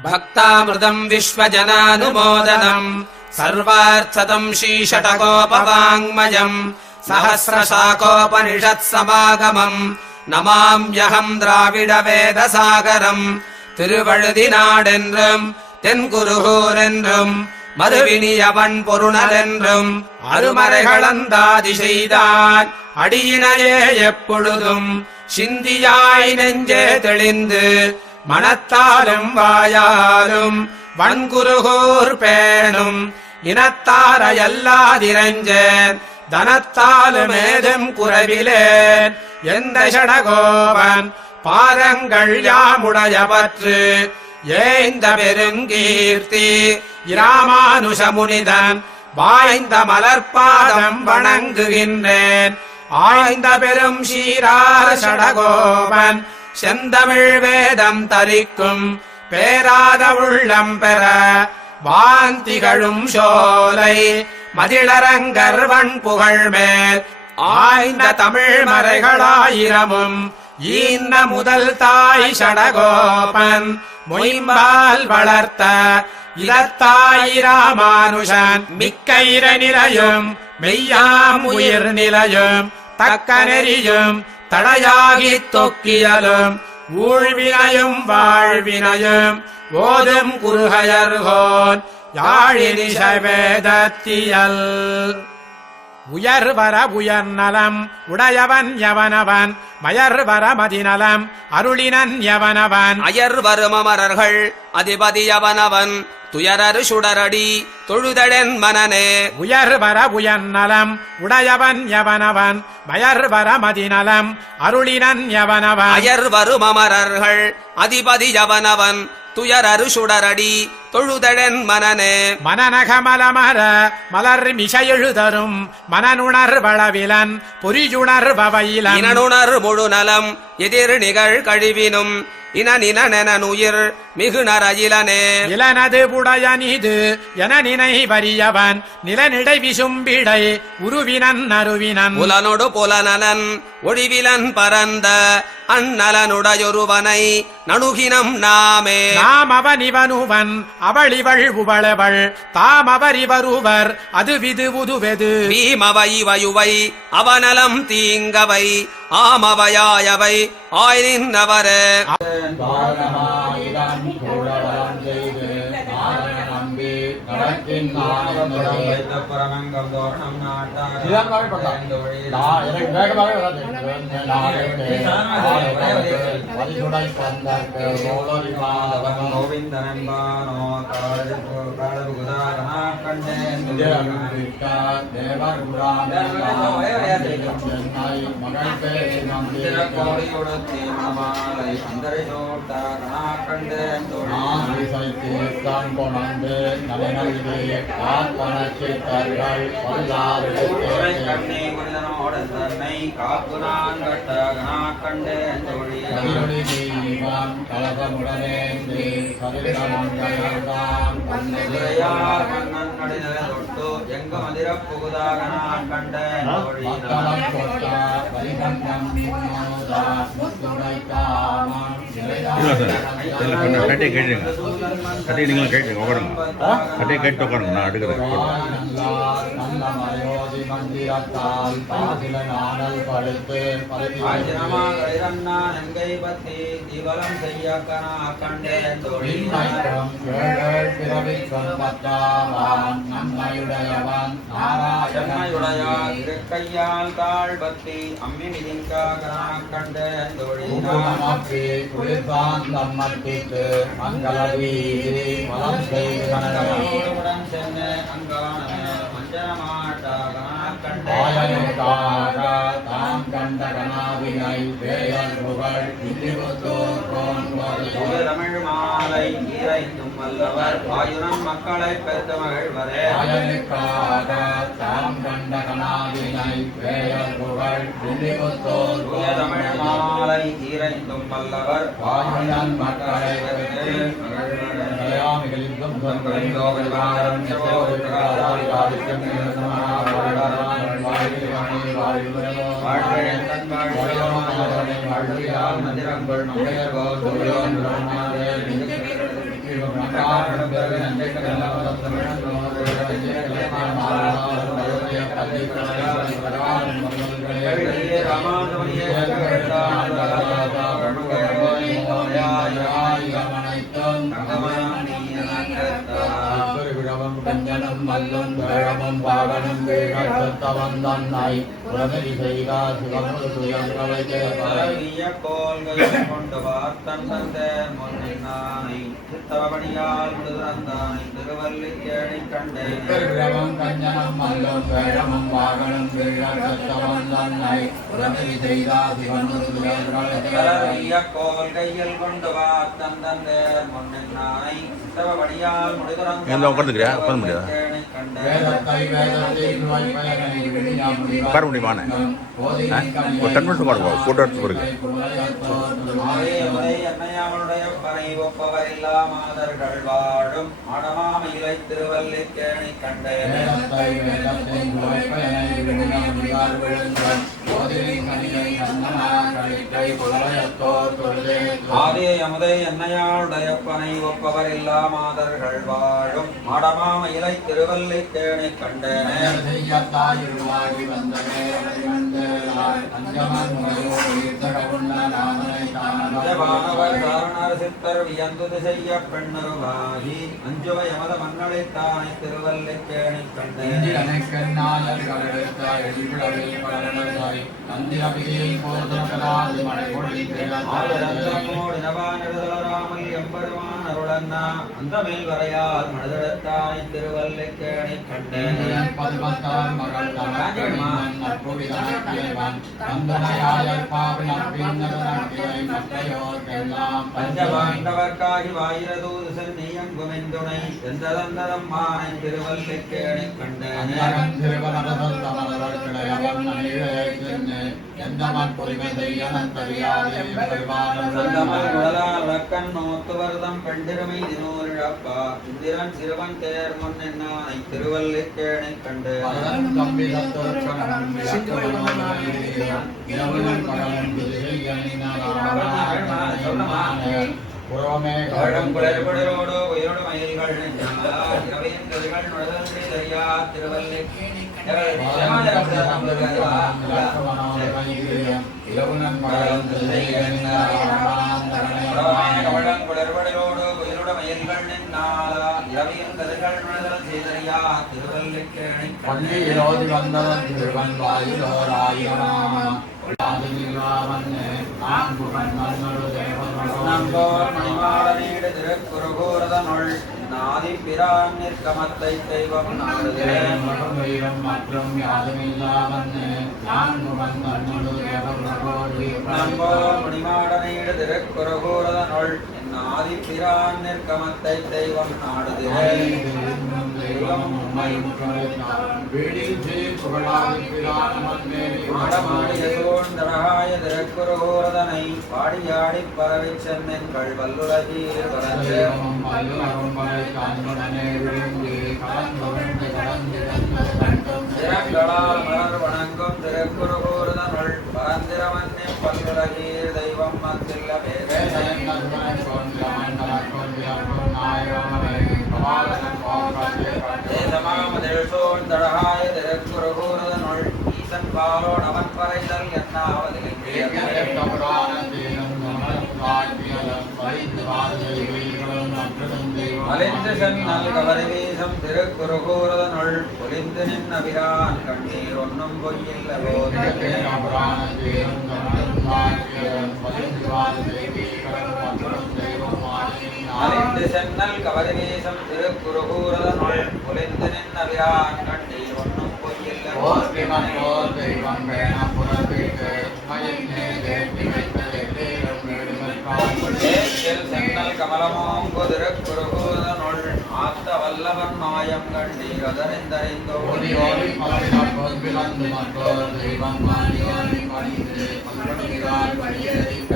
भक्तामृतम् विश्वजनानुमोदनम् सर्वार्थदम् श्रीषटकोपवाङ्मयम् सहस्रशाकोपनिषत्समागमम् नमाम्यहम् द्राविडवेदसागरम् திருவழுதினாடென்றும் தென்குருகூரென்றும் மறுவினியவன் பொருணரென்றும் அருமறைகளந்தாதி செய்தான் அடியினையே எப்பொழுதும் சிந்தியாய் நெஞ்சே தெளிந்து மனத்தாலும் வாயாலும் வன்குருகூர் பேணும் இனத்தாரையல்லாதிரஞ்சேன் தனத்தாலும் ஏதும் குறைவிலேன் எந்த ஷடகோபன் பாரங்கள் யாமுடையவற்று ஏந்த பெருங்கீர்த்தி இராமானுஷமுனிதன் வாய்ந்த மலர்பாதம் வணங்குகின்றேன் ஆய்ந்த பெரும் சீரார் ஷடகோபன் செந்தமிழ் வேதம் தரிக்கும் பேராத உள்ளம் பெற வாந்திகளும் சோலை மதிளரங்கர்வன் புகழ்மேல் ஆய்ந்த தமிழ் மறைகளாயிரமும் ஈந்த முதல் தாய் ஷடகோபன் மொயம்பால் வளர்த்த இதத்தாய் ராமானுஷன் மிக்க இர நிலையும் மெய்யாம் உயிர் நிலையும் தக்க நெறியும் தடையாகி தொக்கியலும் ஊழ்வினையும் வாழ்வினையும் ஓதும் குருகையர்கோன் யாழினிஷ வேதத்தியல் உயர்வர உயர்நலம் உடையவன் எவனவன் மயர்வர மதிநலம் அருளினன் எவனவன் அயர்வரும் அமரர்கள் அதிபதியவனவன் துயரரு சுடரடி தொழுதழன் மனனே உயர்வர உயர்நலம் உடையவன் எவனவன் மயர்வர மதிநலம் அருளினன் எவனவன் அயர்வரும் அமரர்கள் அதிபதியவனவன் துயரரு சுடரடி தொழுதழன் மனனே மனநகமலமர மலர் மிசையெழுதரும் மனனுணர் வளவிலன் பொறியுணர் பவையிலன் இனனுணர் முழுநலம் எதிர் நிகழ் கழிவினும் இனநினனுயிர் மிகுநர் அயிலனே இளனது புடையனிது என நினை வரியவன் நிலனிடை விசும்பிடை உருவினன் அருவினன் புலனொடு புலனலன் ஒழிவிலன் பரந்த அந்நலனுடையொருவனை நணுகினம் நாமே நாம் அவன் இவனுவன் அவளிவள் உவளவள் தாம் அவர் இவருவர் அது விது உதுவெது பீமவை வயுவை அவனலம் தீங்கவை ஆமவையாயவை ஆய்நின்றவரே கட்டி கேட்டுங்க கட்டி நீங்களும் கேட்டுங்க உட்காருங்க கட்டி கேட்டு உட்காருங்க நான் அடுக்கிறேன் கையால் தாழ்பத்தி அம்மி மிதிங்காக கண்டேன் மட்டித்து மங்களவீதி மலம் செய்துடன் சென்ன அங்கான மஞ்சனமாட்டாக கண்டாக தாம் கண்ட கனாவினை வேயல் புகழ் தமிழ் மாலை இறைந்தும் வல்லவர் ஆயுரம் மக்களை பெற்ற மகிழ்வரே தாம் கண்ட கனாவினை வேயல் புகழ் தமிழ் மாலை இறைந்தும் வல்லவர் ஆயுரம் மக்களை மந்திரங்கள் கஞ்சனம் மல்லும் வேழமும் பாகனும் வீழத்தவன் தன்னை உறவி செய்தா சிவமுரு துயங்கவை கொண்டு பார்த்தன் முன்னானை சித்தவபடியால் முழுதுறந்தானை திருவல்லிக்கேணி கண்டேன் கஞ்சனம் மல்லும் வேழமும் பாகனும் வீழத்தவன் தன்னை உறவி செய்தா சிவமுரு துயங்கவை கோல் கையில் கொண்டு பார்த்தன் முன்னானை சித்தவபடியால் எல்லாம் உட்காந்துக்கிறியா உட்கார முடியாதா உட்கார முடியுமாண்ணே ஒரு 10 நிமிஷம் உட்காருங்க ஃபோட்டோ எடுத்து பாருங்க என்னையாளுடைய பனை ஒப்பவரில்லா மாதர்கள் வாழும் மடமாமயிலை திருவல்லிக்கேணி கண்டேன் ஆதியை அமுதை என்னையாளுடைய பனை ஒப்பவரில்லா மாதர்கள் வாழும் மடமாமயிலை திருவல்லிக்கேணி கண்டேன் சித்தர் வியந்து செய்ய பெண்ணுருவாகி அஞ்சுவ எமத மன்னளை தானை திருவல்லிக்கேணி கண்டேன் எம்பெருமான் அருளன்னா அந்த மேல் வரையால் மனதெடுத்தானை திருவல்லிக்கேணி கண்டேன் பஞ்சபாண்டவர்காகி வாயிரதூது சென்னியங்குமெந்துணை எந்ததந்ததம் மானை திருவல்லிக்கேணி கண்டேன் நோத்துவர்தம் பெண்டிருமை தினோரிழப்பா இந்திரன் சிறுவன் தேர் முன்னானை திருவல்லிக்கேணி கண்டேன் குளறுபடரோடு உயிரோடு மயில்கள் குளறுபடரோடு உயிரோட மயில்கள் நின்னாலா இரவியின் கதிர்கள் நுழைதல் செய்தறியா திருவல்லிக்கேணி பள்ளியிலோதி வந்தவன் திருவன் வாயிலோராயிரம் மணிமாடனீடு திருக்குறுகூரதனுள் நாதி பிரான் நிற்கமத்தை தெய்வம் நாடுகிறேன் மற்றும் யாதுமில்லாவன்னு மணிமாடனீடு திருக்குறுகூரதனுள் நாதி பிரான் நிற்கமத்தை தெய்வம் நாடுகிறேன் மாடமாடியோண்டழகாய திருக்குறுகூரதனை பாடியாடி பரவி சென்னென்கள் வல்லுலகீர் திறங்களால் மலர் வணங்கும் திருக்குறுகூரதனுள் பரந்திரமன்னே பல்லுலகீர் தெய்வம் மத்தில்ல தேசமாமதேசோண்டழகாய திருக்குறுகூரதனுள் ஈசன் பாலோன் அவன் பறைதல் என்னாவதில் மலிந்து சென்னல் கவரிவீசம் திருக்குறுகூரதனுள் பொலிந்து நின்னபிரான் கண்ணீர் ஒன்னும் பொய்யில்ல மலிந்து சென்னல் கவரிவீசம் திருக்குறுகூரதனுள் பொலிந்து நின்னபிரான் கண்ணீர் ஒன்னும் பொய்யில்ல சென்னல் கமலமோங்கு திருக்குறுகூரதனுள் ஆத்த வல்லவன் மாயம் கண்டீர் அதறிந்தறிந்தோ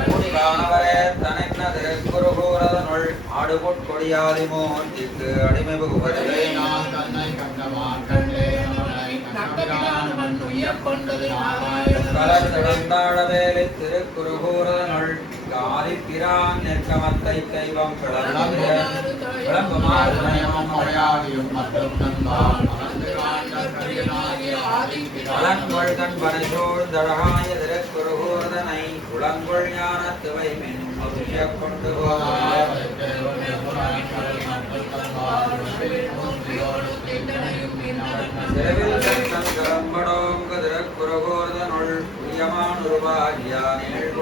கூடிவானவரே தனென்ன திருக்குறுகூரதனுள் ஆடுபொட்கொடியாதி மோகத்திற்கு அடிமை புகுவதில்லை கலர்ந்தாழவேலி திருக்குறுகூரதனுள் ஆதிப்பிரான் நெற்கமத்தை தெய்வம் விளம்புமாறு வளங்கொள் தன் பனைசோழ் தழகாய திருக்குறுகூர்தனை உளங்கொள் ஞானத்துவை மின் கொண்டு செலவில் தன் கலம்படோங்க திருக்குறுகூர்தனுள் உரியமானுருவாகியா நேழ்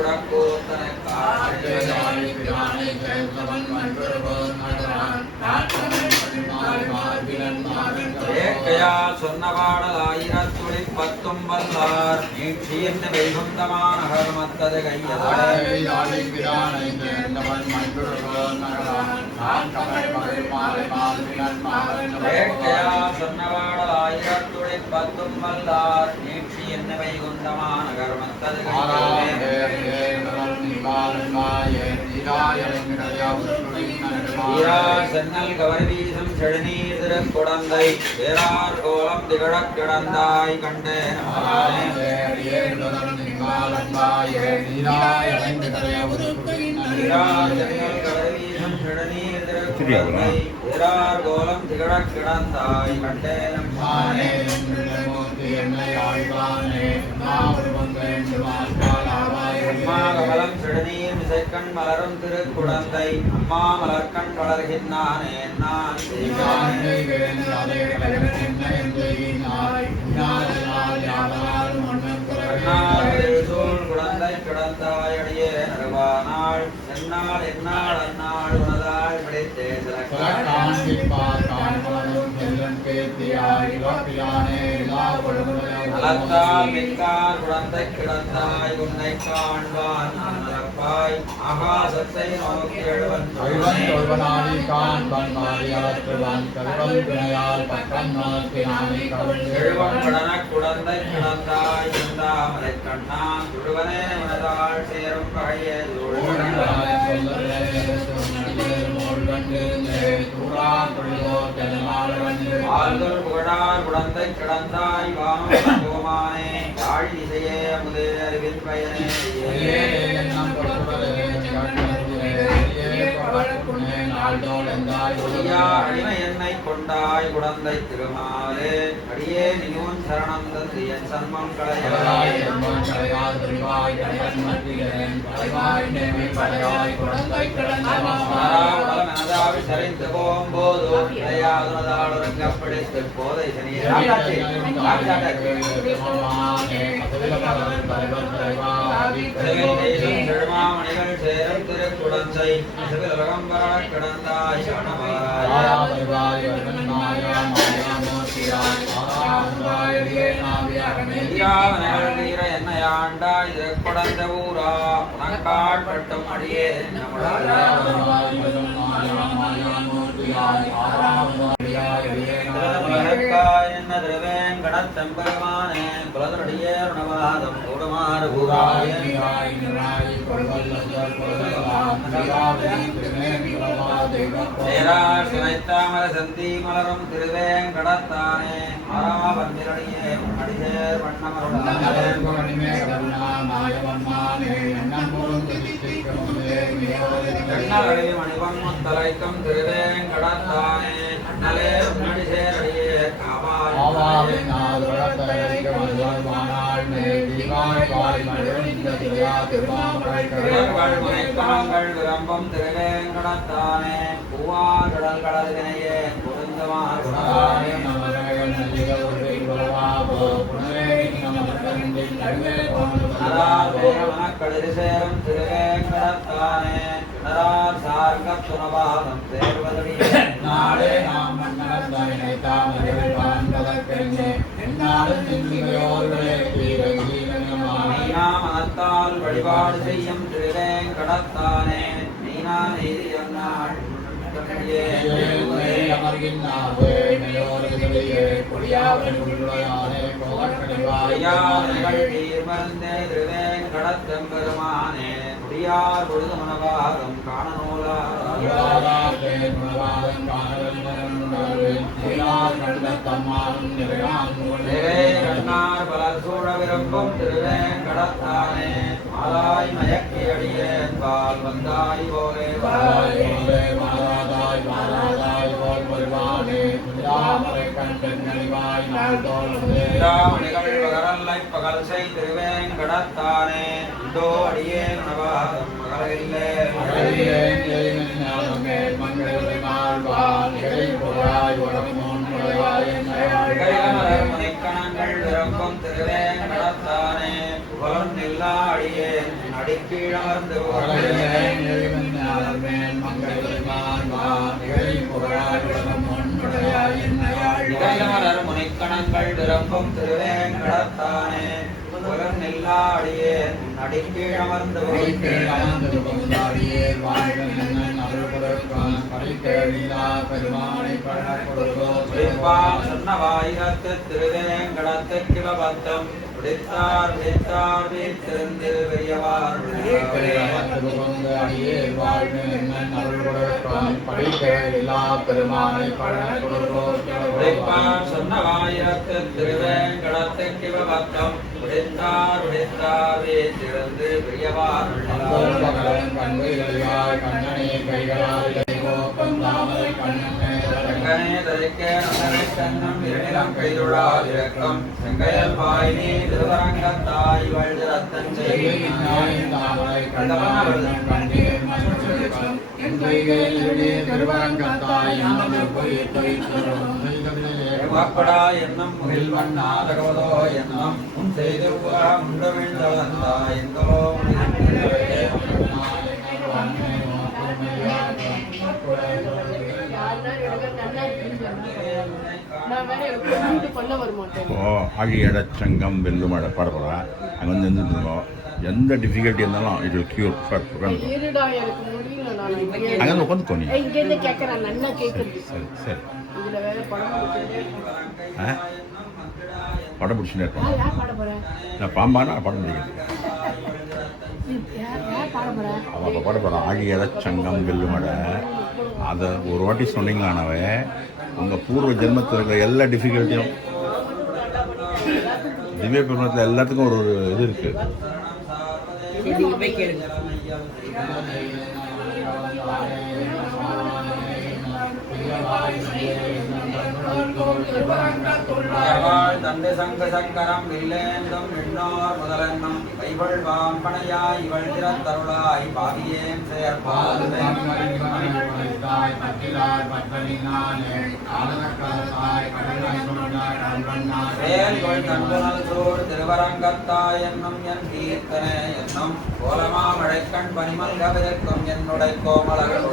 ஏக்கையால் சொன்ன பாடல் ஆயிரத்துளி பத்தும் வல்லார் நீட்சி என்ன வைகுந்தமான ஹர்மத்தது ஏக்கையால் சொன்ன பாடல் ஆயிரத்துளி பத்தும் வல்லார் நீட்சி என்ன வைகுந்தமான கர்மத்தது சென்னல் கவர்வீசம் செழுநீர் திருக்குடந்தை வேறார் கோலம் திகழக் கிடந்தாய் கண்டேன் கவர்வீசம் செழுநீர் திருக்குடந்தை வேறார் கோலம் திகழக் கிடந்தாய் கண்டேன் கமலம் செடுநீர் மிசைக்கண் மலரும் திருக்குடந்தை அம்மா மலர்கண் வளர்கின்றானே நான் சூழ் குழந்தை கிடந்தாய் அடியே நறுவானாள் என்னால் என்னால் அந்நாள் உனதாள் பிடித்தே அலத்தால் மிக்கார் குழந்தை கிடந்தாய் உன்னை காண்பான் நலப்பாய் ஆகாசத்தை நோக்கி எழுவன் எழுவன் கடன குழந்தை கிடந்தாய் சிந்தாமலை கண்ணான் துடுவனே மனதாள் சேரும் பழைய ஆழ்தொல் புகழார் குழந்தை கிடந்தாய் வானோமானே ஆழி இசையே அமுதே அறிவின் பயனே அடிமை என்னை கொண்டாய் குழந்தை திருமாலே அடியே நீயும் சரணம் தந்து என் சன்மம் களையாய் மனதாவில் சரிந்து போகும்போது இளையாதுனதால் உறங்கப்படுத்து போதை செழுமாமணிகள் சேரும் திருக்குடந்தை கிடந்தாய் என்னை ஆண்டாய் குடந்த ஊரா உனக்காட்பட்டும் அடியே என்ன திருவேன் கடத்தம்பெருமானே குலதடியே உணவாதம் கூடுமாறு சுனைத்தாமர சந்தி மலரும் திருவேன் கடத்தானே ஆராவந்திரடியே அடியேர் வண்ணமருடைய மணிவன் முத்தலைக்கும் திருவேன் கடத்தானே நலே முன்னாடி சேரடியே விளம்பம் திருவேங்கடத்தானே பூவார் கடல் கடல்வினையே களிர் சேரும் திருவேங்கடத்தானே கிணறார் சார்க துணவாதம் சேர்வதடியே நாளே நாம் மனத்தால் வழிபாடு செய்யும் திருவேங்கடத்தானே நீனா நெய்தி அந்நாள் திருவேங்கடத்தெம்பெருமானே பொய்யார் பொழுது மனவாதம் காண கண்ணார் பலர் சூழ விரும்பும் திருவேங்கடத்தானே மாலாய் மயக்கி அடியேன்பால் வந்தாய் போலே நிகழ்வகரல்லை பகல் செய் திருவேங்கடத்தானே இந்தோ அடியே மனவாதம் மகளில்லே முனைக்கணங்கள் விரும்பும் திருவேங்கடத்தானே புகழும் நில்லா அடியே அடிக்கீழமர்ந்து நிகழ்மலர் முனைக்கணங்கள் விரும்பும் திருவேங்கடத்தானே புகழும் நில்லா அடியே அடிக்கீழமர்ந்து சொன்னவாயிரத்து திருவேங்கடத்து கிளபத்தம் விடுத்தார் விடுத்தார் வீட்டிருந்து பெரியவார் சொன்னவாயிரத்து திருவேங்கடத்து கிளபத்தம் விடுத்தார் விடுத்தார் வீட்டிருந்து பெரியவார் செங்கையல் பாயினி திருவரங்கத்தாய் வாழ்ந்து ரத்தன் வாப்படா என்னும் முகில் வண்ணாதகவதோ என்னும் முன் செய்து முண்டமிழ்ந்தா எங்கோ ஆழியடச்சங்கம் வெல்லுமட பாடப்படா அங்கே வந்து இருந்துருந்தோம். எந்த டிஃபிகல்ட்டி இருந்தாலும் இட் வில் கியூர் சார். அங்கே உட்காந்து நீ சரி சரி படம் பிடிச்சுன்னு இருக்கோம். நான் பாம்பானா படம் பிடிக்கிறேன். அவள் பாட போகிறான் ஆழியடச்சங்கம் வெல்லுமட. அதை ஒரு வாட்டி சொன்னீங்களானவே உங்கள் பூர்வ ஜென்மத்தில் இருக்கிற எல்லா டிஃபிகல்ட்டியும் திவ்ய பெருமத்தில் எல்லாத்துக்கும் ஒரு இது இருக்குது. தந்தை சங்க சங்கரம் வில்லேந்தும் விண்ணோர் முதலென்னும் கைவள் வாம்பனையாய் இவள் திறத்தருளாய் பாவியேன் சேர்ப்பால் தன்புணல் சூழ் திருவரங்கத்தாய் என்னும் என் கீர்த்தனே என்னும் கோலமாமழைக்கண் பனிமல் கவிதற்கும் என்னுடைய கோமலர்கள்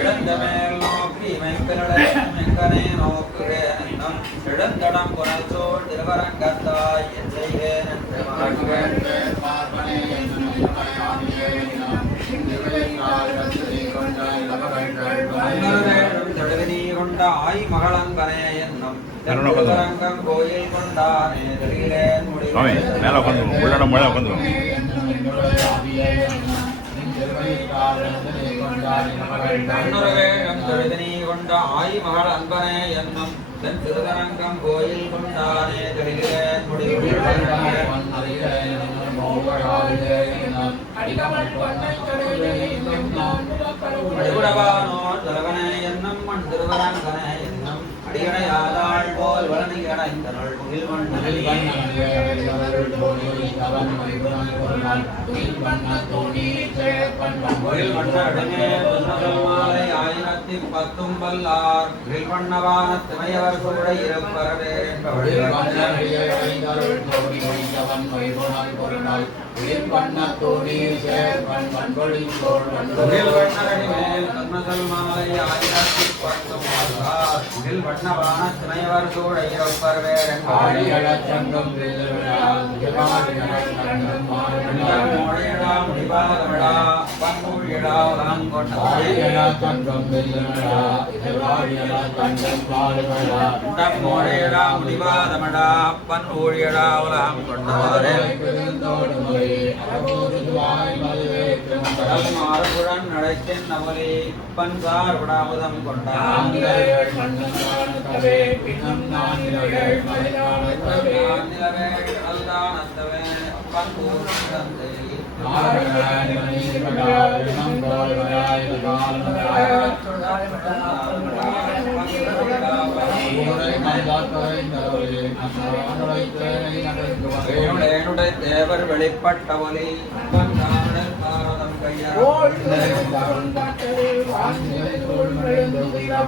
எழுந்தமேல் நோக்கி மெங்கனே நோக்குகிறேன் என்னும் எழுந்தடம் புனல் சூழ் திருவரங்கத்தாய் என் செய்வேன் என்று கொண்ட ஆய் மகளங்கனே என்னும் திருவரங்கம் கோயில் கொண்டானே தெரிகிறேன் கொண்ட ஆய் மகள் அன்பனே என்னும் தென் திருவரங்கம் கோயில் கொண்டானே தெரிகிறேன் அடிகுடவானோர் தலைவனே என்னும் மண் திருவரங்கனே என்னும் அடிகடையாதாள் போல் வளனிகடைந்தனள் முகில் மண்ணடமே மாலை 1010 பல்லார் முகில் வண்ணவான திமையவர் சூட இருப்பரவே பாதம் வைகுணல் பொருணல் உயிர் வண்ணத்தோடி சேர்வன் வன்பொழில் தோல் முகில் வண்ணரடி மேல் கண்ணசல் மாலை ஆயிரத்திற் பத்தும் வல்லார் முகில் வண்ணவான துணைவர் சூழ இரப்பர் ஆழியழச் சங்கம் வெல்லுவிடால் சிவாடியழச் மோழையடா முடிவாதமிடா பங்கூழியடா உலகங்கொண்டாய் சங்கம் வெல்லுவிடா சிவாடியழச் சங்கம் பாடுவிடா மோழையடா முடிவாதமிடா பங்கூழியடா உலகம் கொண்டவாரே கடல் மாறுபுடன் நடைத்தின் நவலி பன்சார் விடாமுதம் கொண்டான் கடல்தானத்தவே பங்கூர் தந்தை என்னுடைய தேவர் வெளிப்பட்டவலி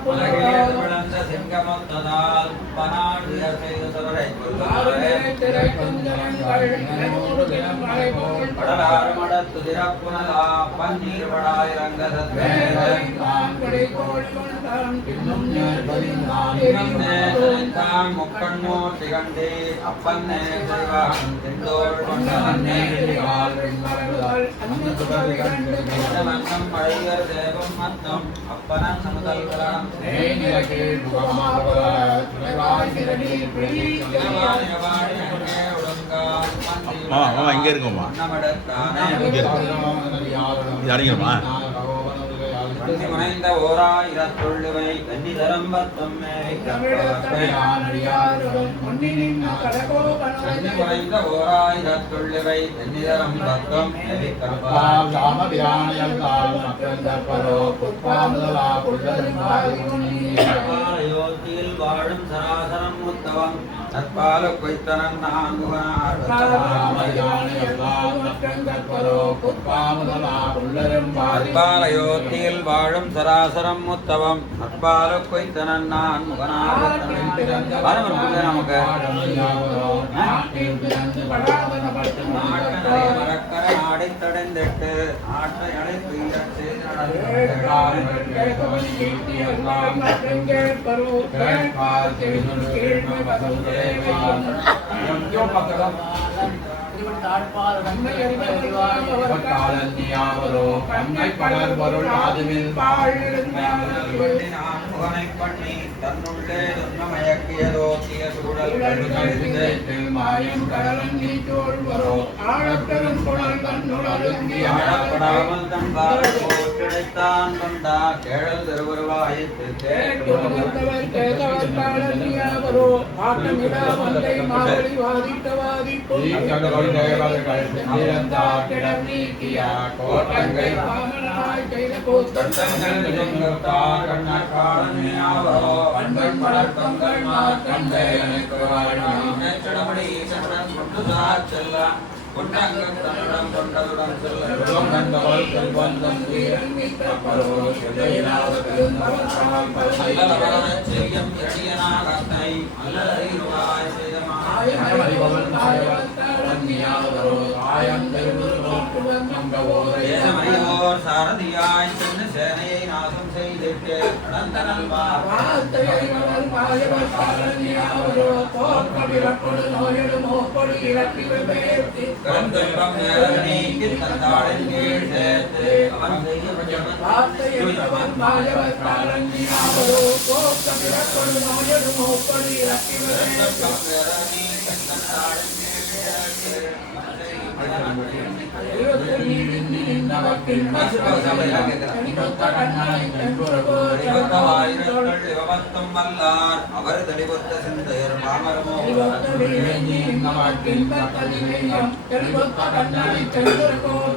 பாரதம் விளந்த சிங்கமொத்ததால் பனாடு செய்து தொடரை கடலாறு மடத்து திறப்புனலா பன்னீர் வடாயிரங்கதே முக்கண்ணோ திகண்டே அப்பன்னே செய்வான் தெந்தோள் கொண்டே மன்னம் மழையர் தேவம் மன்னம் அப்பனன் சமுதல் கலம் மாமா இங்கே இருக்குமா இது அடிக்கணுமா முனைந்த ஓராயிரத்துள்ளுவை கன்னிதரம் பத்தம் முனைந்த ஓராயிரத்துள்ளுவை கன்னிதரம் பத்தம் யோத்தியில் வாழும் சராசரம் முத்தவம் தற்பால கொய்த்தனன் நான்குகனார்பாலயோத்தியில் வாழும் சராசரம் முத்தவம் நற்பால கொய்த்தனன் நான் முகனார் நமக்கு மரக்கரை ஆடித்தடைந்திட்டு ஆட்டை அழைத்து பண்ணி தன்னுள்ளே துன்பமயக்கியதோக்கிய சூழல் ஆழப்படாமல் தன் போற்றிடைத்தான் கொண்டா கேழல் திருவருவாயித்து சாரதியாய் சென்று சேனையை நாசம் செய்திட்டு கடந்த நல்வார் கருந்தெல்வம் நேரநீக்கி தந்தாளின் கீழ் சேர்த்து அவன் அவர் தெளிவொத்த சிந்தையர் மாமரமோ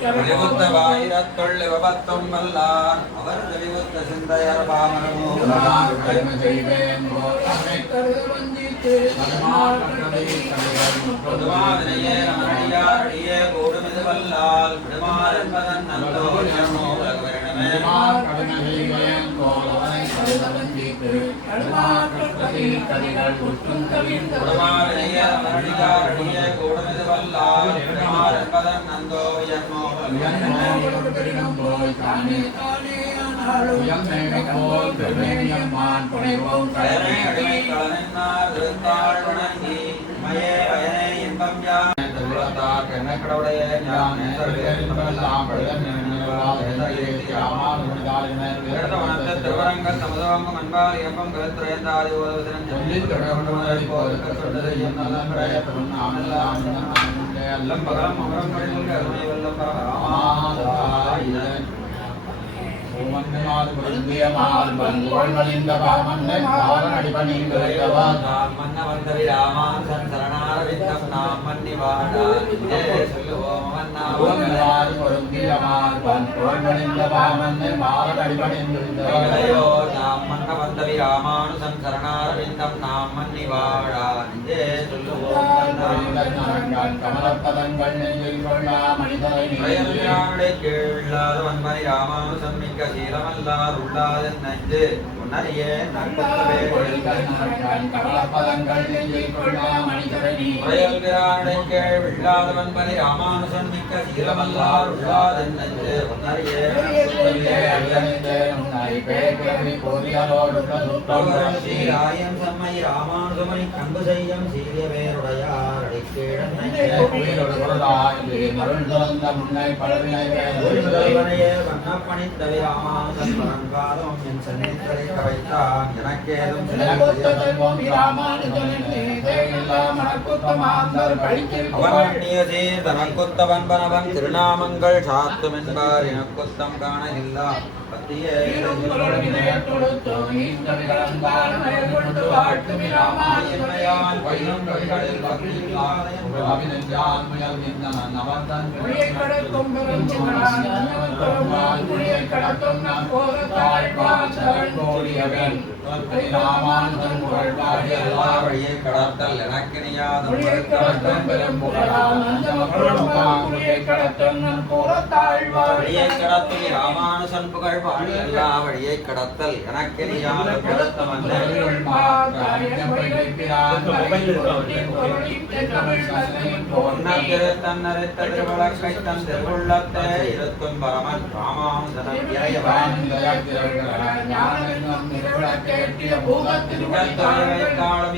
தெளிவொத்த வாயிரத்தொள்ளி வபத்தும் வல்லார் அவர் தெளிவொத்த சிந்தையர் மாமரமோ பொதுவாதனையே நமடியாரடியே கூடுமிது வல்லால் விடுமாறு என்பதன் நல்லோ நமோ உலகவரணமே பொதுவாதனையே நமடியாரடியே கூடுமிது வல்லால் யார் என்பதன் நந்தோ உயர்மோ பெரினும் போய் தானே போல் திருமேனியம்மான் புனைவோம் கடமை அடிமை களனென்னார் திருத்தாள் வணங்கி மயே பயனே இன்பம் யார் திருவுளத்தார் என்ன கடவுடைய ஞான வனத்த திருவரங்கள் தமதவங்கம் அன்பால் இயப்பம் கருத்துரையந்தாதி ஓதுவதன் அல்லம் பகலம் அமரம் படைகள் அருமை வல்லம் பரமராமாதன் கமலப்பதங்கள் நெஞ்சில் கொள்ளா மனிதரை ராமானுசன் மிக்க சீலமல்லார் உள்ளாதன் நஞ்சு உன்னறியே நற்பவே கமலப்பதங்கள் நெஞ்சில் கொள்ளா மனிதரை விழாதவன் பலி ராமானுசன் மிக்க சீலமல்லார் உள்ளாதன் நஞ்சு உன்னறியே ஸ்ரீராயம் செம்மை ராமானுசமை கண்டு செய்யம் சீரிய வேருடையார் வண்ணப்பணித்தவை ராமானுசன் பரங்காலம் என் சன்னிதிகளை கவைத்தான் எனக்கேதும் தனக்குத்தவன் பனவன் திருநாமங்கள் சாத்தும் என்பார் எனக்குத்தம் காணகில்லா பத்தியே கடத்தல் எனக்கினியாத கடத்தில் ராமானுசன் புகழ் பாடி எல்லா வழியை கடத்தல் எனக்கினியாத தன்னறித்த திருவழக்கை தன் திருவுள்ளத்தை இருக்கும் பரமன் ராமானுசன்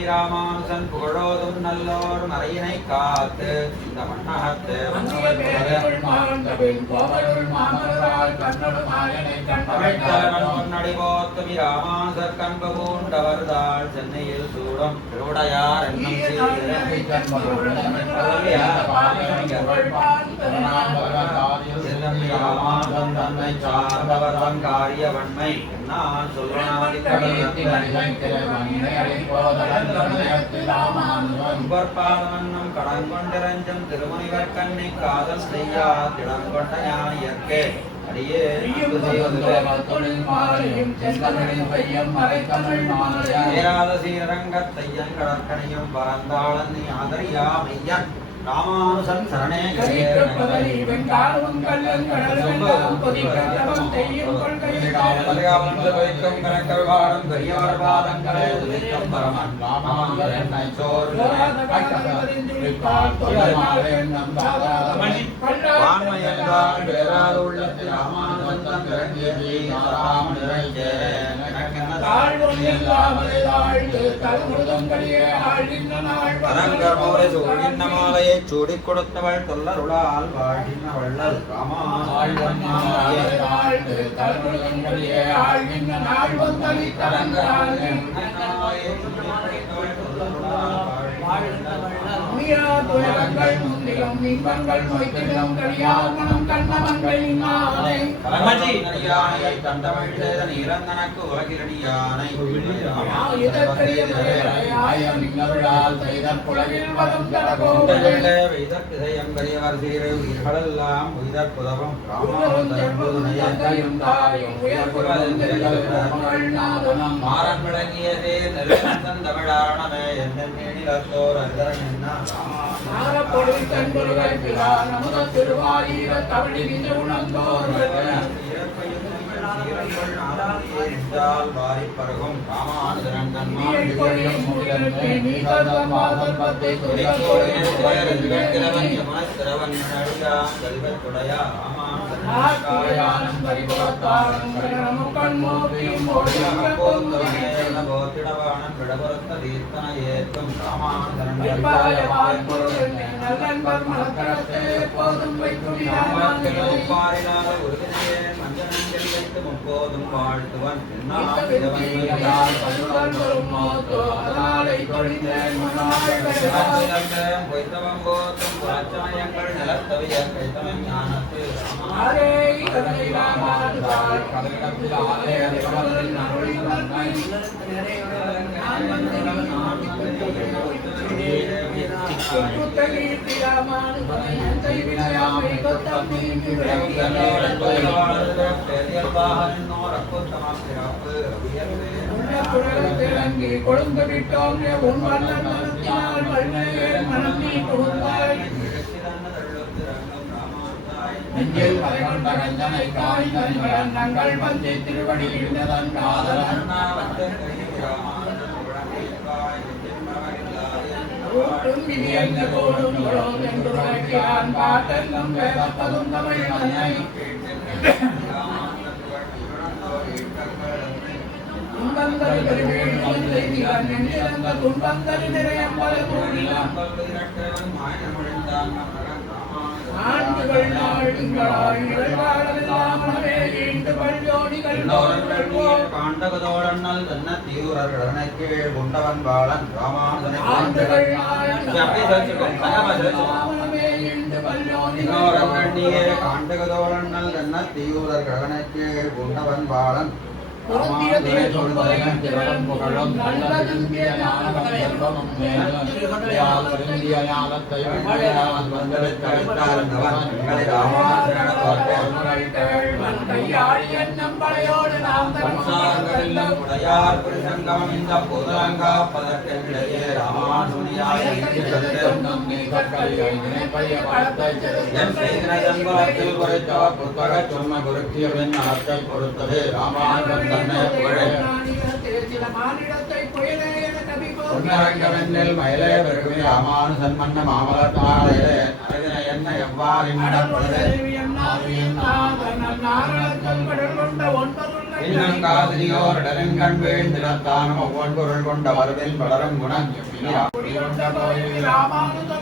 ராமானுசன் புகழோதும் நல்லோர் மறையினை காத்து இந்த மன்னகத்து முன்னடி போத்துமி ராமானுசர் கண்பு பூண்டவர்தாள் சென்னையில் சூடும் திருவுடையார் ராமானுசன் தன்னை சார்ந்தவர் தன் காரிய வன்மை நான் சொல்வனாதி பாதமன்னம் கடன் கொண்டிரஞ்சும் திருமுனிவர் கண்ணை காதல் செய்யா திடம் கொண்ட ஞான இயற்கை அடியே சீரங்கத்தையன் கடற்கனையும் பரந்தாளன் நீ ஆதரியா மையன் ராமானுசன் சரணே கணக்கல்வாடும் பெரியவர் பாதங்களே உதிக்கும் பரமன் ராமானுசன் வான்மையென்றால் வேறாத உள்ளத்தில் ராமானுசன் மாலையை சூடிக் கொடுத்தவள் தொல்லருளால் வாழ்கின்ற வள்ளல் கண்டமிழ் செய்த நீரந்தனக்கு உலகிரணியானை பெரியவர் சீரை உயிர்களெல்லாம் உயிர் புதவும் மாறன் விளங்கிய சேர் நெருந்தன் தமிழாரணமே என்னோர் அந்தரன் என்ன சீரங்கள் நாதமுனியே நெஞ்சால் வாரிப் பருகும் ராமானுஜன் தன்மான் திறவன் யமனத்திறவன் நடிகாம் கல்வத்துடையா போத்திடவானம் விடபுறத்த தீர்த்தன ஏற்கும் ராமானுஜன் பாரிலாத உறுதியே மஞ்சனங்கள் வைத்து முப்போதும் வாழ்த்துவன் வைத்தவம் போத்தும் புறச்சமயங்கள் நிலத்தவிய கைத்தவன் ஞானத்து கொழுந்து விட்டோம் உன் மனம் நீ கொடுத்தாய் நெஞ்சில் பறைகொண்டனை காய்கள் வந்து திருவடியில் பாட்டெல்லாம் வேதப்பதும் தமிழ் மண்ணை துன்பங்கள் துன்பங்கள் நிறையம்பல கூடினான் ஆண்டுகள் நாடுங்களாய் காண்டகதோடன்னல் தன்ன தீவிரனை கீழ் குண்டவன் பாலன் ராமானுஜனை காண்டகதோடன்னல் தன்ன தீவிரனை கீழ் குண்டவன் பாலன் புகழும் கொடுத்தது ராமானுஜன் பொன்னரங்கவெண்ணில் மயிலே பெருகுமி ராமானுஜன் மன்ன மாமலத்தாளையிலே என்ன எவ்வாறு இன்னங்காதிரியோர் இடலங்கண் வீழ்ந்திடத்தானும் ஒவ்வொன்பொருள் கொண்ட வருவில் வளரும் குணம்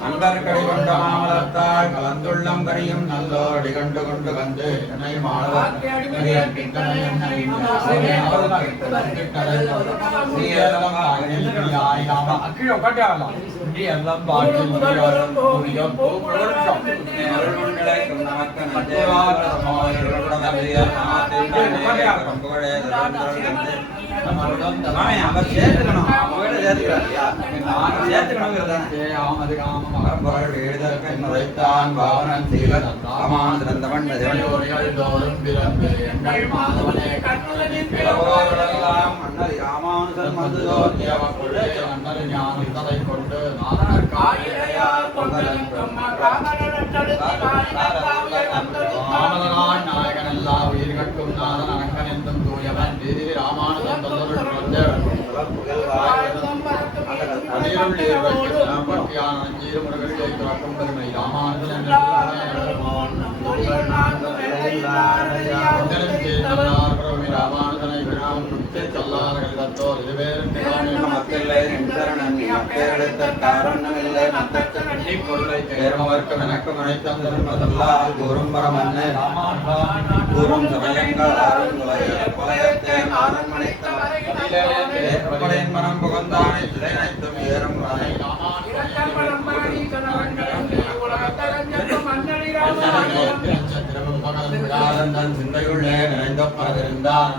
அன்பர்கடி கொண்ட மாமலத்தாள் கலந்துள்ளம் கரியும் நல்லோர் அடிகண்டு கொண்டு வந்து என்னை மாணவர் பாவனன் சீலன் ராமானுஜன் கொண்டு நாயகன் எல்லா உயிர்கட்கும் நாதன் அரங்கன் என்றும் தூயவன் வீதி ராமானுஜன் ராமானுஜனை சொல்லாதோர் இதுவேறும் எனக்கும் அனைத்தும் கூறும் பரமன்னு கூறும் சமயங்கள் மனம் புகழ்ந்தானை திரைத்தும் ஏறும் சிந்தையுள்ளே நிறைந்தப்பதிருந்தான்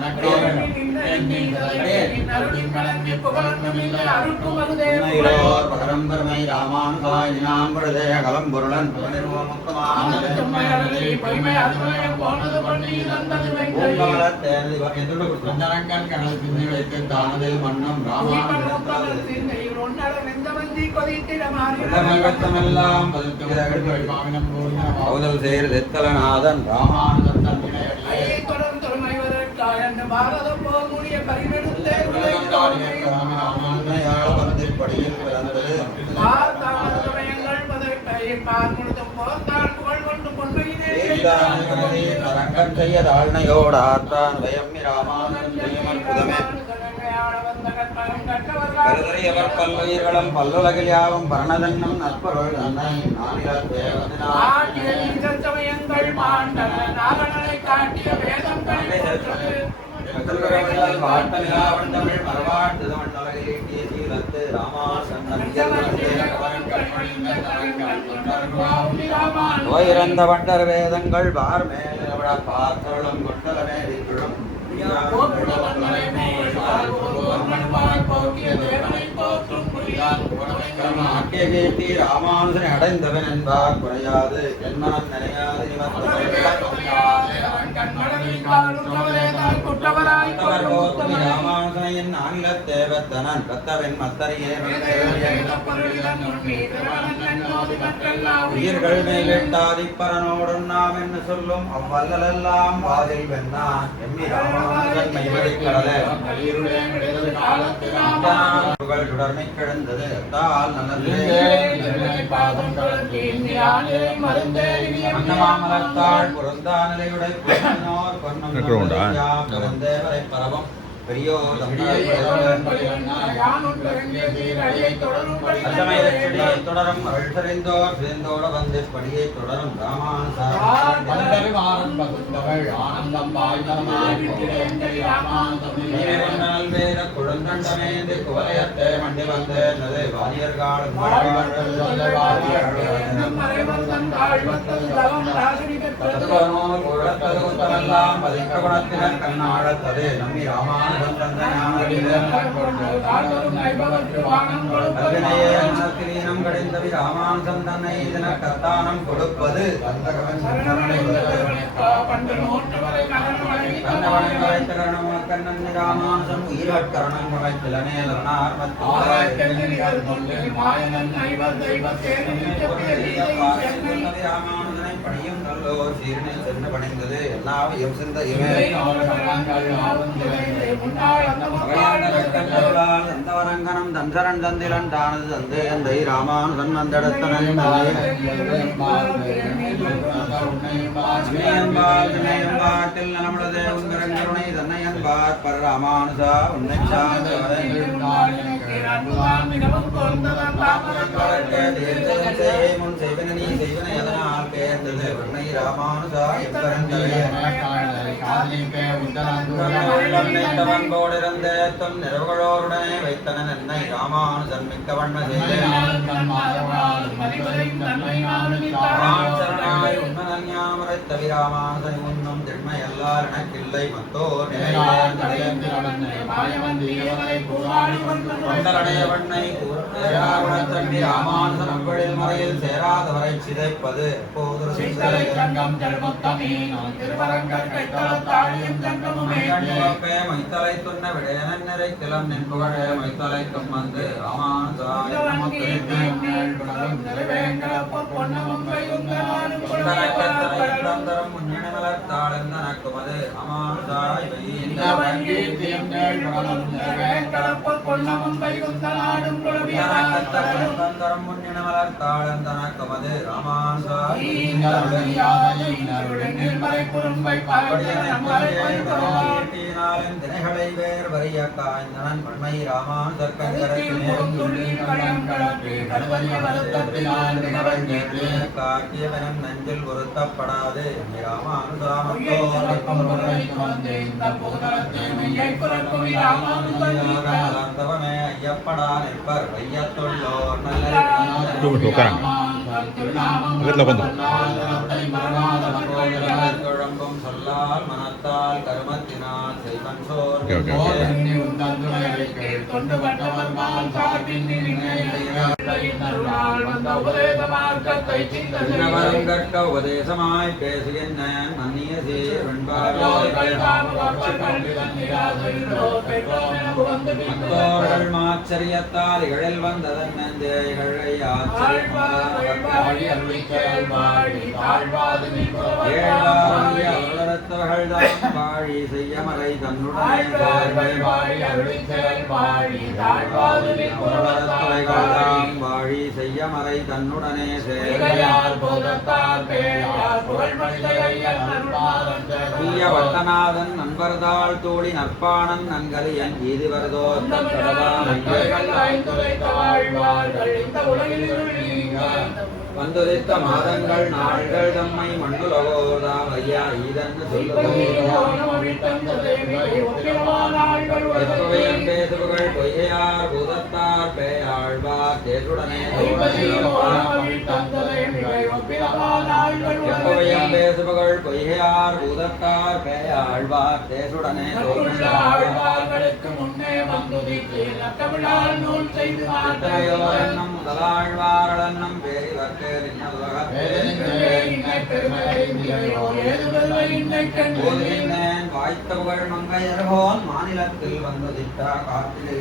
பகரம் பெருமை ராமானுசாய் ஞான்புரதே கலம்பொருளன் சந்தரங்கன் கடல் பின்னி வைத்து தானதில் மன்னம் ராமானுஜமெல்லாம் செய்து தெத்தலநாதன் ராமானுஜன் பாரத போர் முடிய பரிணெடுத்தே ராமாயண வந்திப்படியில் பிறந்தது சமயங்கள் அரங்கம் செய்ய தாழ்னையோடு ஆர்த்தான் வயம்மி ராமானுஜமே கருதறியவர் பல்லுயிர்களும் பல்லுலகில் யாவும் பரணதன்னம் நற்பொருள் அன்னை சமயங்கள் மாண்டன நாரணனை காட்டிய வேதம் இறந்த வண்டர் வேதங்கள் பார்மேல பார்த்தருளும் கொண்டலமே விழும் கேட்டி ராமானுஜனை அடைந்தவன் என்பார் குறையாது என் மனம் நினையாது ராமானுஜனை என் ஆங்கில தேவத்தனன் கத்தவன் மத்தரையே உயிர்கள் மேலிட்டாதிப்பரனோடும் நாம் என்ன சொல்லும் அவ்வல்லலெல்லாம் வாதில் வெண்ணான் எம்மி ராமானுஜன் மைவழி கடலே தொடர்மை கிழந்தது தால் நல்லது அன்னமாமலத்தாள் பொருந்தா நிலையுடை பொன்னும் பிறந்தேவரை பரவம் தொடரும் அழ்சறிந்தோர் சேர்ந்தோட வந்து படியை தொடரும் வேத குழந்தண்டமேந்து குவலயத்தை மண்டி வந்தது வாரியர்காலம் பதிக்க குணத்தினர் கண்ணாடத்தது நம்பி ராமானுஜம் கடைந்தவி ராமானுஜம் தன்னை இதன கத்தானம் கொடுப்பது கண்ணன் ராமானுஜம் உயிரட்கரணம் வகைத்திலனே ராமானுஜனை பணியும் நல்லோர் சீரனை சென்று பணிந்தது எல்லாவையும் சிந்த தந்தவரங்கனம் தந்தரன் தந்திரன் தானது தந்து எந்தை ராமானுஜன் வந்தெடுத்தனன் பாட்டில் நலமுடதே உங்கரங்கருணை தன்னையன்பார் பர ராமானுஜா உன்னை முன் செய்வன நீ செய்வன எதனால் பேர்ந்தது உன்னை ராமானுஜா எப்பரந்தவன்போடிருந்த தொன் நிறவுகளோருடனே வைத்தனன் என்னை ராமானுஜன் மிக்க வண்ண உண்மதன்யாமரை தவிராமானுஜன் உண்ணும் திண்மை எல்லார் எனக்கில்லை மத்தோர் கொண்டலடைய வண்ணை தம்பி ராமானுஜன் அவ்வழில் முறையில் சேராதவரை சிதைப்பது மைத்தலை துண்ண விடயனன் நிறை திலம் நின்புகழ மைத்தலை தும்மந்து ராமானுஜாயிரம் முன்னினமலர்த்தாளெந்தனக்குமது ராமானுஜாய் முன்னினமலர்த்தாளெந்தனக்குமது ராமானுஜாய் தினைகளை வேர் வரிய காய்ந்தனன் பண்மை ராமானுஜர் காட்டியவனம் நெஞ்சில் வருத்தப்படாது ராமானுஜாமத்தோமே ஐயப்படா நிற்பர் வையத்துள்ளோர் குழம்பும் சொல்லால் மனத்தால் கருமத்தினால் செய்வன் சோர் கற்க உபதேசமாய் பேசுகின்ற நன்னிய சீர்வன்பார்கள் மாச்சரியத்தால் இகழில் வந்ததன் நந்தைகளை ஆச்சரியத்தவர்கள் ஆழ்வார்கள் தான் வாழி செய்யமறை தன்னுடனே ஆழ்வார்கள் வாழி அருளிச்செயல் வாழி தாழ்வாதுரை புரவரத்துறைகள் தான் வாழி செய்யமறை தன்னுடனே சேவையார் போதத்தார் பேயார் புகழ்மணிதையன் அருள்மாதம் தீய வட்டநாதன் நண்பர்தாள் தோழி நற்பாணன் நன்கலியன் ஈது வருதோ வந்துரைத்த மாதங்கள் நாள்கள் தம்மை மண்ணுலகோதாம் ஐயா ஈதன்னு சொல்லுவோம் பேசுபுகள் பொய்யார் பூதத்தார் பேயாழ்வார் தேசுடனே எப்பவையம் பேசுபுகள் பொய்யார் பூதத்தார் பேயாழ்வார் தேசுடனே முதலாழ்வாரணம் பேரிவர்க்கு வாய்த்த புகழ் மங்கையர்கோன் மாநிலத்தில் வந்துதித்த கார்த்திகை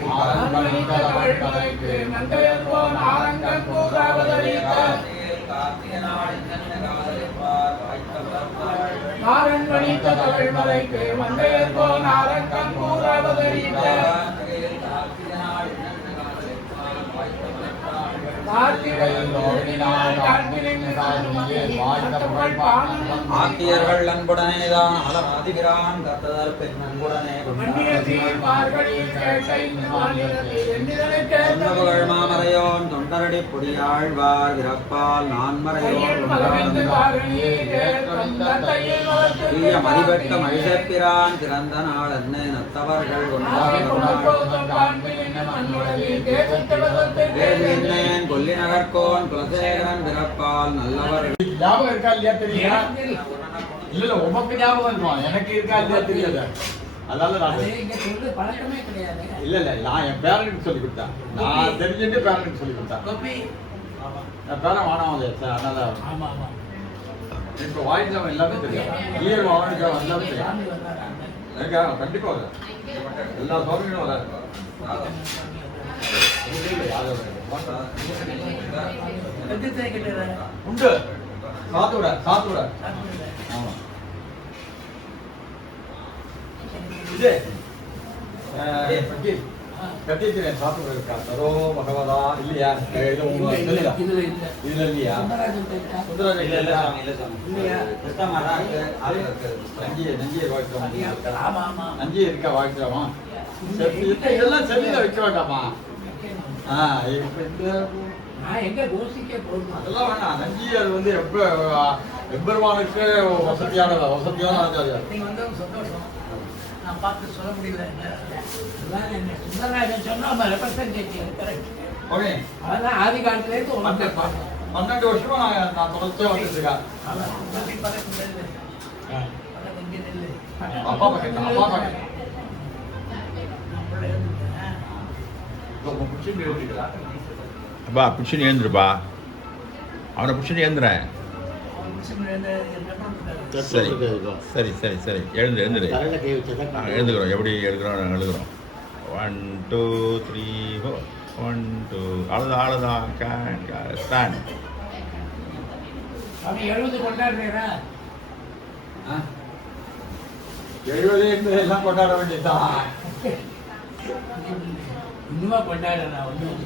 ஆத்தியர்கள் அன்புடனேதான் அலராதிபிரான் கத்ததர் பெண் அன்புடனே புகழ் மாமறையோன் தொண்டரடி பொடியாழ்வார் விரப்பால் நான் மறையோன் மதிபெட்ட மகிழப்பிரான் திறந்த நாள் என்ன நத்தவர்கள் கொல்லிநகர்கோன் குலசேகரன் பிறப்பால் நல்லவர்கள் ஞாபகம் இருக்கா இல்லையா தெரியுமா? இல்ல உமக்கு ஞாபகம் இருக்குமா? எனக்கு இருக்கா இல்லையா தெரியாது. அதனால நான் இல்ல நான் என் பேரனுக்கு சொல்லி கொடுத்தேன். நான் தெரிஞ்சுட்டு பேரனுக்கு சொல்லி கொடுத்தேன். என் பேரன் வானவாதே சார். அதனால இப்போ வாய்ந்தவன் எல்லாமே தெரியும். ஈயர் வாவனுக்கு எல்லாமே தெரியும். எனக்கு கண்டிப்பா வர எல்லா சோதனையும் வராது. உண்டு சாத்துவிட ஆமா இது கட்டிக்கிறேன் சாத்துவிட இருக்கா சரோ பகவதா இல்லையா இதுல இல்லையா நஞ்சியை இருக்கா வாழ்க்கலாமா இதெல்லாம் செல்லில வைக்க வேண்டாமா அதெல்லாம் வேண்டாம் நஞ்சி அது வந்து எம்பெருமானுக்கு வசதியான ஆச்சாரியார் நான் பார்த்து சொல்ல முடியல சுந்தரராஜன் சொன்னா ரெப்ரசன்டேட்டிவ் கரெக்ட் ஓகே அதெல்லாம் ஆதி காலத்துலேருந்து 12 வருஷமா நான் தொடர்ச்சியா வந்துட்டு இருக்கேன் அப்பா பக்கத்து அப்பா பிடிச்சுன்னு ஏந்துருப்பா அவனை பிடிச்சுன்னு ஏந்துறேன் சரி சரி சரி சரி எழுந்து எழுந்துரு நாங்கள் எழுந்துக்கிறோம் எப்படி எழுதுகிறோம் நாங்கள் எழுதுகிறோம் 1 2 3 4 1 2 அவ்வளோதான் ஸ்டாண்ட் அவன் 70 கொண்டாடுறா 70 என்பது எல்லாம் கொண்டாட வேண்டியதுதான் இன்னுமா கொண்டாடுறா ஒன்றும்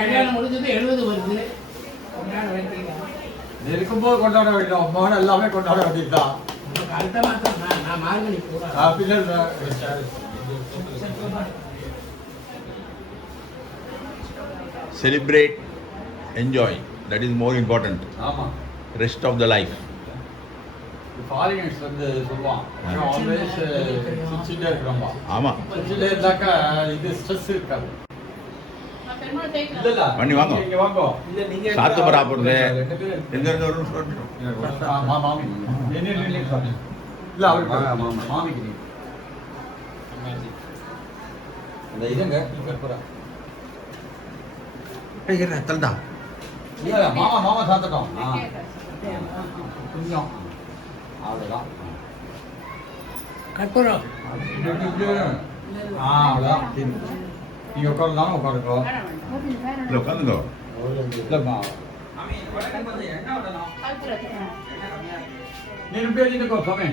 கல்யாணம் முடிஞ்சது 70 வருது கொண்டாட வேண்டியது இருக்கும்போது கொண்டாட வேண்டும் அம்மாவோட எல்லாமே கொண்டாட வேண்டியதுதான் அடுத்த மாதம் நான் மார்கழி celebrate, enjoy. That is more important. ஆமா Rest of the life. Foreigners வந்து சொல்லுவான் ஆல்வேஸ் சிச்சிட்டே இருக்கிறோம்பா ஆமாம் சிச்சிட்டே இருந்தாக்கா இது ஸ்ட்ரெஸ் இருக்காது இல்ல வண்டி வாங்க. இங்க வாங்க இல்ல நீங்க சாத்து பராபுரில் எந்த இல்ல அவருக்கு மாமிக்கு நீ அந்த இதுங்க தல்தா இல்ல மாமா சாத்தட்டும் கொஞ்சம் அவ்வளோதான் கற்பூரம் அவ்வளோதான் நீங்கள் உட்காந்துதானே உட்காந்துக்கோ இல்லை உட்காந்துக்கோ இல்லைம்மா నేను పేరు కోసమే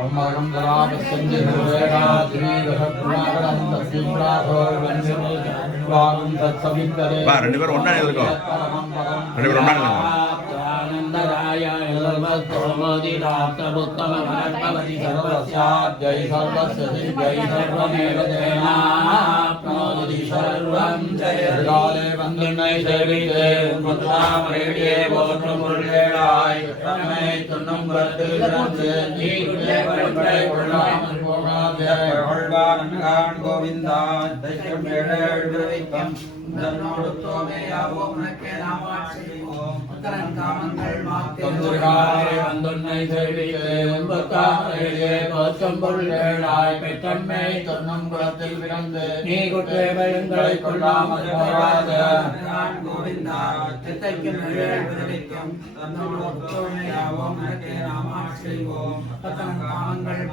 ఓమరం దరాపస్యంజ నిర్వేదా శ్రీరహపునాగరం తస్మిన్రాధో వంశమే స్వాగం తత్సవింతరే பா 2 பேரும் ஒண்ணா இருக்கோம் 2 பேரும் ஒண்ணா ஆனந்தராய சர்வத்தோமோதிராப்தமுத்தம மனத்தவதி சர்வஸ்யாத்யை சர்வஸ்ய சித்யை சர்வமேவ தேனாப்னோதி சர்வம் ஜெயகாலே வந்தனை சேவிதே முத்தாமரேடியே போற்றும் முருகேடாய் தன்னை துன்னும் வரத்தில் இருந்து நீருள்ளே படை கொள்ளாமல் போகாதே கொள்வான் கோவிந்தா தைக்கொண்டேழ் விரைக்கம் தன்னோடு தோமேயாவோம் உனக்கே நாம் ஆட்சியோம் உத்தரன் காமங்கள் தொந்துகாரே வந்துன்னை சேவித்தே உன்பத்தாமரையே போற்றும் பொருளேடாய் பெற்றம்மை தொன்னும் குலத்தில் பிறந்து நீ குற்றே பயங்களை கொள்ளாமல் போகாதே கோவிந்தா தைக்கும் ஏழ் விரைக்கம் தன்னோடு தோமேயாவோம் உனக்கே நாம் ஆட்சியோம் உத்தரன் காமங்கள்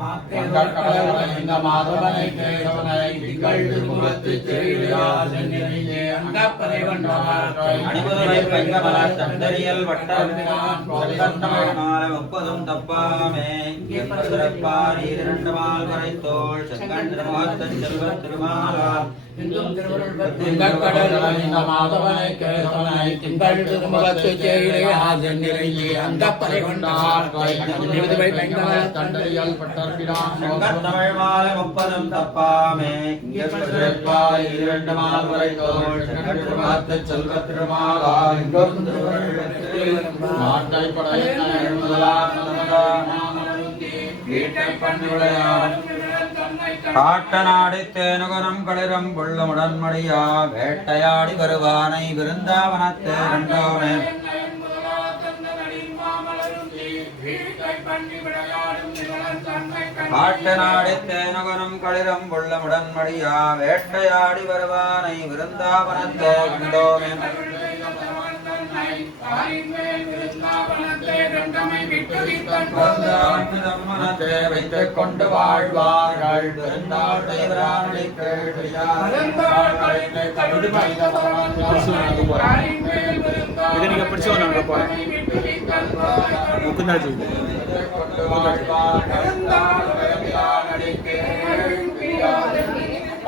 கடவுளை இந்த மாதவனை கேளவனை திங்கள் திருமுகத்து செய்தியா சென்னிலே அங்கப்பதை கொண்டவார்கள் அணிபுரை பெங்கமல தண்டரியல் வட்டமினான் கோலிதந்தமான முப்பதும் தப்பாமே சிறப்பார் இரண்டு மால் வரைத்தோள் செங்கண் திருமுகத்தன் செல்வத் திருமாலால் கடவுளை இந்த மாதவனை கேளவனை திங்கள் திருமுகத்து செய்தியா சென்னிலே அங்கப்பதை கொண்டவார்கள் அணிபுரை பெங்கமல தண்டரியல் தமிழ் மாலை முப்பதும் தப்பாமே சிறப்பார் இரண்டு மால் வரைத்தோள் செங்கண் திருமுகத்தன் செல்வத் திருமாலால் நாட்டை படையினர் முதலாம் வீட்டை பண்ணி விளையாட காட்ட நாடி தேனுகுணம் களிரம் புள்ளமுடன் மடியா வேட்டையாடி வருவானை விருந்தாவனத்தே கண்டோமே காட்ட நாடி தேனுகுணம் களிரம் புள்ளமுடன் மடியா வேட்டையாடி வருவானை விருந்தாவனத்தே கண்டோமே வைத்துக் கொண்டு வாழ்வார்கள்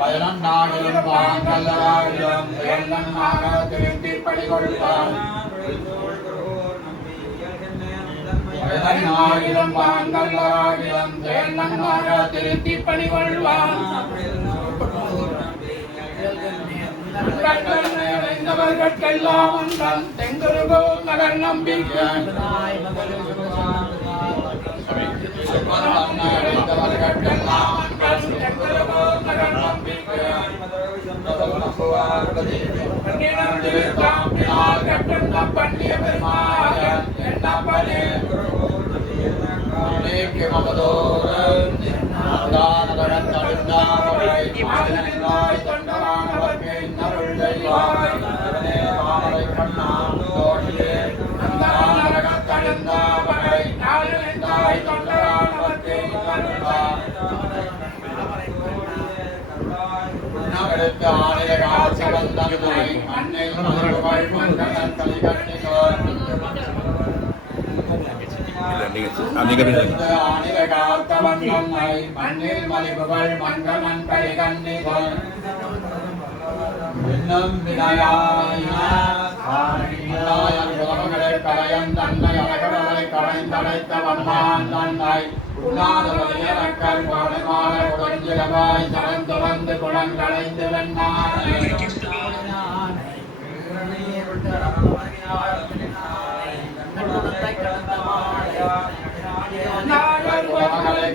பயனன்னாகிலும் பாங்கல்லாகிலும் திருத்தி படிகொள்வான் பயனன்னாகிலும் பாங்கல்லாகிலும் திருத்தி படிகொள்வான் அடைந்தவர்கெல்லாம் ஒன்றான் தெங்குருகோ நகர் நம்பிக்கை மண்ணில் மலிபுகள் மங்கமன் கலிகன்னிகள் இன்னும் விநாயகங்களை கரையன் தன்னை அழகவலை கரைந்தடைத்தவன்மான் தன்னை உண்ணாதவரையறக்கல் பாடுமாற கொடுஞ்சிலவாய் தரந்து வந்து குளங்களைந்து வெண்ணானே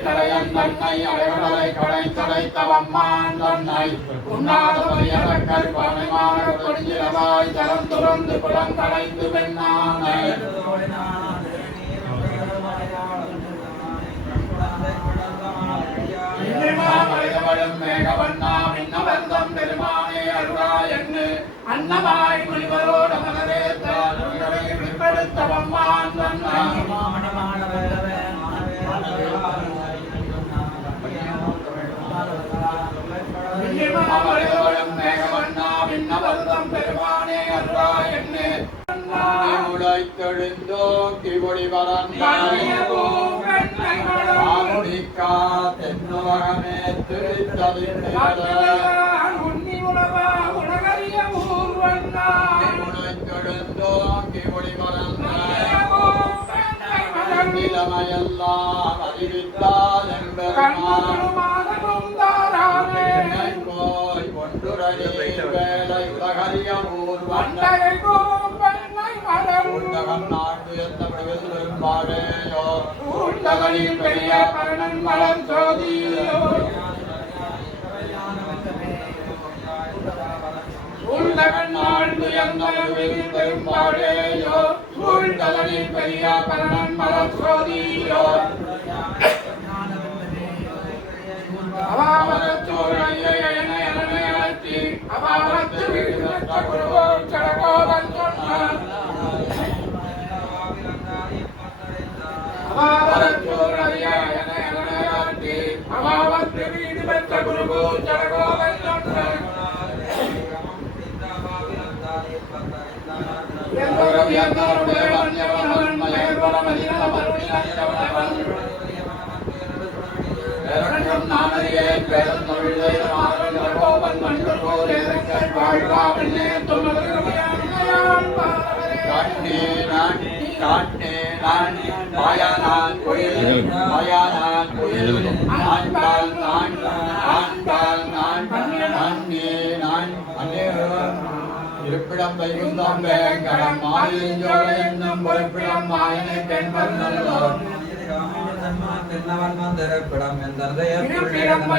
கரையன் தன்னை அழகவலை கரைந்தடைத்தவன்மான் தன்னை உண்ணாதவரையறக்கல் பாடுமாற கொடுஞ்சிலவாய் தரம் துறந்து குளங்களைந்து வெண்ணானே மேகவண்ணாமின்னவந்தம் பெருமானே அருளாயன்னு அன்னமாய் முனிவரோட மனதே வெளிப்படுத்தவம்மான் மேகவண்ணாமின்னவந்தம் பெருமானே அருளாயன்னு தெழுந்தோக்கி ஒளிவரன்முடிக்கா தென்னுலகமே திருத்தொழுந்தோக்கி ஒளிவரன்நிலைமையெல்லாம் அறிவித்தால் போய் ஒன்றுரை வேலை உலகறிய ஊர்வன் நாட்டு எத்தபடி பாடேயோ பெரிய பரணன் மலர் சோதியோ பெரும்பாடேயோ பெரிய பரணன் மலர் சோதியோ இருப்பிடம் வைகுந்தம் வேங்கடம் மாயிஞ்சோலை என்னும் பொறுப்பிடம் மாயனை பெண்பன் நல்லோர் தென்னவன்மந்திரப்பிடம்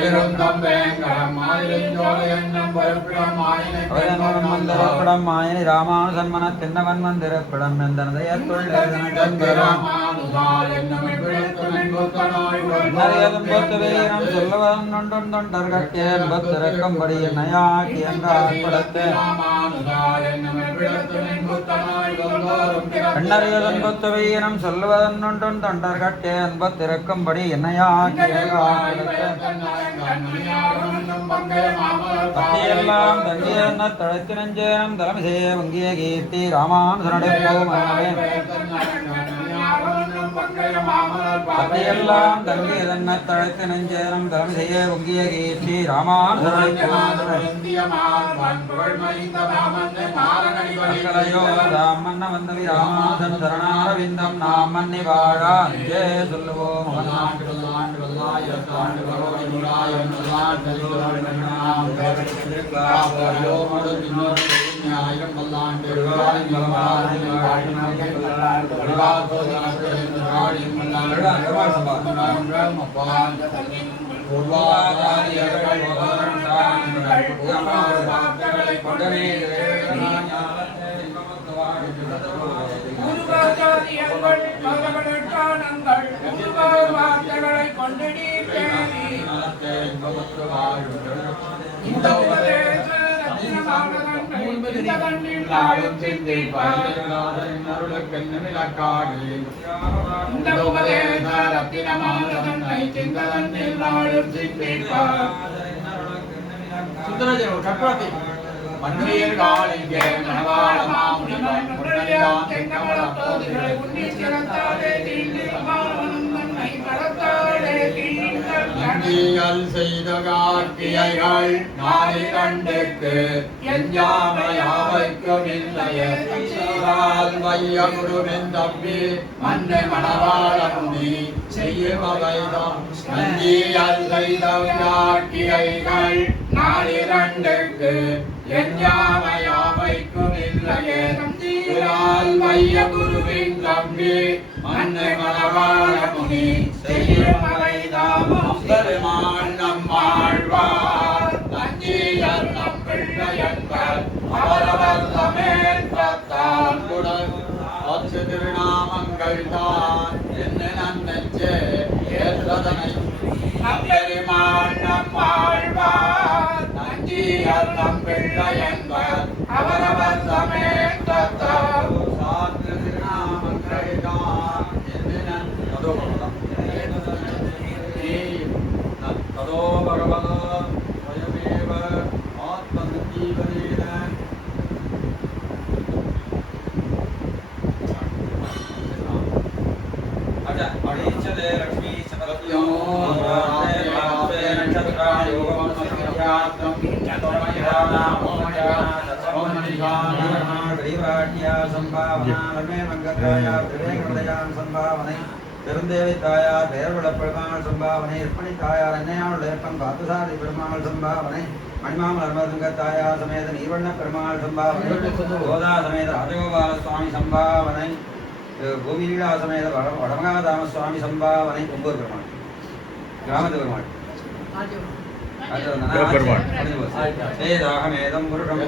இருந்தம் வேங்கடம் மாயிஞ்சோலை என்னும் பொறுப்பிடம் மாயனை பெண்பன் நல்லோர் மாயனி ராமானுசன்மன தென்னவன் மந்திரப்பிடம் வீரம் சொல்லுவதன் நொண்டும் தொண்டர்கேன் பத்திரக்கம்படி என்னையாக்கி என்றார் படத்தே கண்ணறியதன் பத்து வீரம் சொல்லுவதன் நொண்டும் தொண்டர்கட்டே அன்பத்திறக்கும்படி என்னையாக்கி பத்தியெல்லாம் தங்கிய தழைத்து நெஞ்சேனம் தலைமைசெய்ய வங்கிய கீர்த்தி ராமானுசனுடைய பத்தியெல்லாம் தங்கியதன்ன தழைத்து நெஞ்சேனம் தலைமை செய்ய வங்கிய கீர்த்தி ராமானுசனுடைய மன்ன வந்தவி ராமானுசன் சரணாரவிந்தம் நாம் மன்னி வாழா நெஞ்சே சொல்லுவோம் செய்த கார்த்திகைகள் நாளை கண்டுக்கு எஞ்சாமையாவைக்கும் இல்லையே வைய குருவின் தம்பி மண்ணை மணவாள முனி செய்யுமவைதான் நஞ்சியல் செய்த கார்த்திகைகள் நாளிரண்டுக்கு எஞ்சாமையாவைக்கும் இல்லையே வைய குருவின் தம்பி மண்ணை மணவாள முனி செய்யுமவைதான் பெருமாள் நம்மாழ்வார் நஞ்சியர் நம் பிள்ளை என்பர் அவரவர் சமேத்தான் அச்சு திருநாமங்கள் தான் என்ன நன்னெஞ்சே ஏற்றதனை பெருமாள் நம்மாழ்வார் நஞ்சியர் நம் பிள்ளை என்பர் அவரவர் சமேத்தான் திருநாமங்கள் தான் என்ன तदो भगवतो स्वयमेव आत्मसञ्जीवनेन பெருந்தேவி தாயார் பெயர்விட பெருமாள் சம்பாவனை இருப்பணி தாயார் என்னையாளுடைய பண் பாத்துசாரி பெருமாள் சம்பாவனை மணிமாமல் அருமதுங்க தாயார் சமேத நீர்வண்ண பெருமாள் சம்பாவனை கோதா சமேத ராஜகோபால சுவாமி சம்பாவனை பூமிலீலா சமேத வடமகாதாம சுவாமி சம்பாவனை ஒவ்வொரு பெருமாள் கிராமத்து பெருமாள் வேதாகமேதம் புருஷம்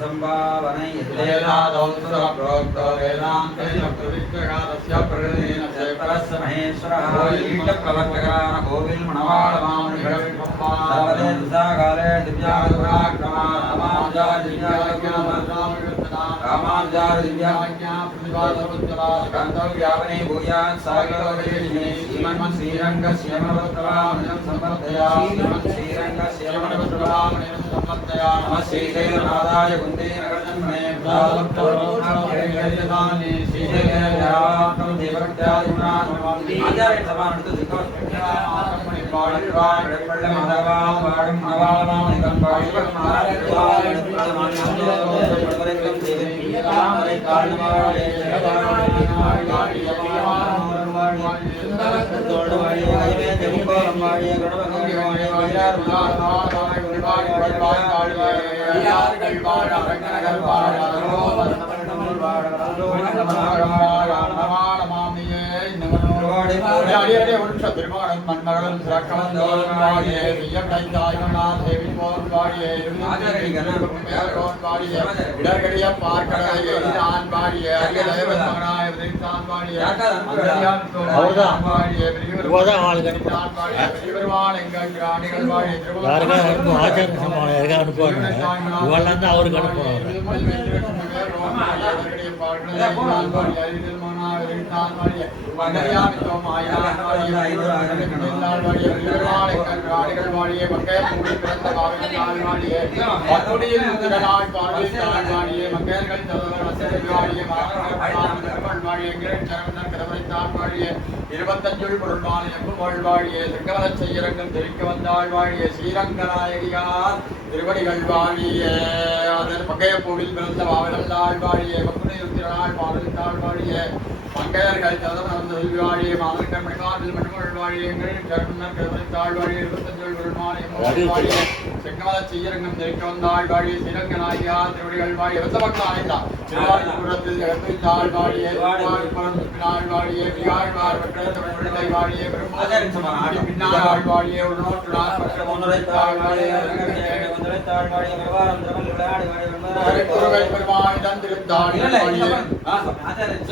சம்பாவனை பிரவர்த்தகான கோவில் மணவாள மாமுனிகாலே ராமானுஜார் திவ்யாவனை பூயான் சாகரோதே ஸ்ரீமன் ஸ்ரீரங்க சியமவத்ராமணம் சம்பர்தயா ஸ்ரீரங்க சியமவத்ராமணம் சம்பர்தயா நம ஸ்ரீசைலநாதாய குந்தே நகரஜன்மனே பிரதானே ஸ்ரீசைலநாதம் தேவக்தாதிகுணான் ஆச்சாரிய சபானத்து திக்கோஸ்மணி பாடல்வாய் வெள்ளப்பள்ள மாதவாம் வாழும் மணவாளமாம் நிகழ் பாடிவள் மாறாடுவாய் தாமரை காரணமாய் திருமணம் மண்மகளும் சிறக்கவந்தோன்பாடியே இடர்கடிய பார்க்கடலை பாடிய அவருக்கு இருபத்தஞ்சுள் பொருள்வாழிய திருக்கவல செய்யரங்கம் தெரிவிக்க வந்தாள் வாழிய ஸ்ரீரங்கநாயகியார் திருவடிகள் வாழிய அதன் பகையப்பூவில் பிறந்த வாழந்தாள் வாழிய பக்குனிருத்திரனாள் பாடலித்தாள் வாழிய மங்கையர்கள் ததம் வாழிய மாதர்கள் மணிமாதில் மணிமொழி வாழியங்கள் கருத்தாள் வாழிய இருபத்தஞ்சுள் பொருள்வாழிய செங்கமல செய்யரங்கம் தெரிவிக்க வந்தாள் வாழிய ஸ்ரீரங்கநாயகியார் திருவடிகள் வாழிய வசபக்தான் அடைந்தார் திருவாரூரத்தில் எழுத்தாள் வாழிய பின்னாள் வாழிய பிரியாழ்வார் வெற்றிடத்தை வாழிய பெருமாள் பின்னாள் வாழிய உள்நோட்டுடார் முன்னுரைத்தாள் வாழிய பெருமாள் தந்திருந்தாள்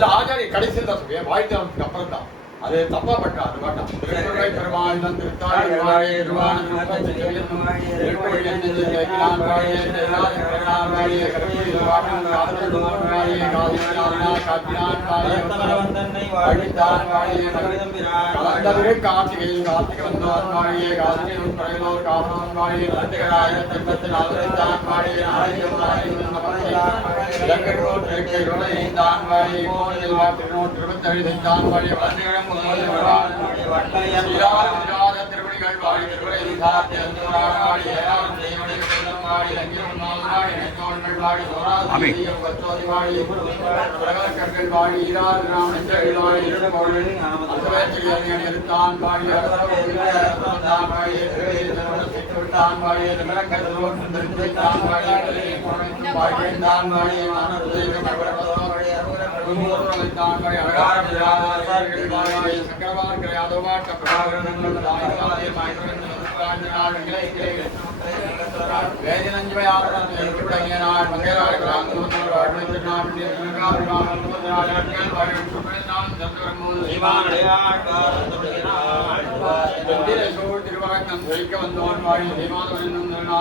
ஆச்சாரிய கடைசியில் தான் சொல்லுவேன் வாய்த்தவனுக்கு அப்புறம் தான் அது தப்பா பட்டா அது வேண்டாம் திருக்குறளை பெருமாள் தந்திருத்தாள் கார்த்திகை கார்த்திகை வந்தோர் வாழிய கார்த்திகை பிரயோர் காவனோர் வாழிய கார்த்திகராய தென்பத்து நாதரைத்தான் வாழிய திருவத்தழிதான் வாழிய வளர்ந்திடம் திருவடிகள் வாழி திருவரை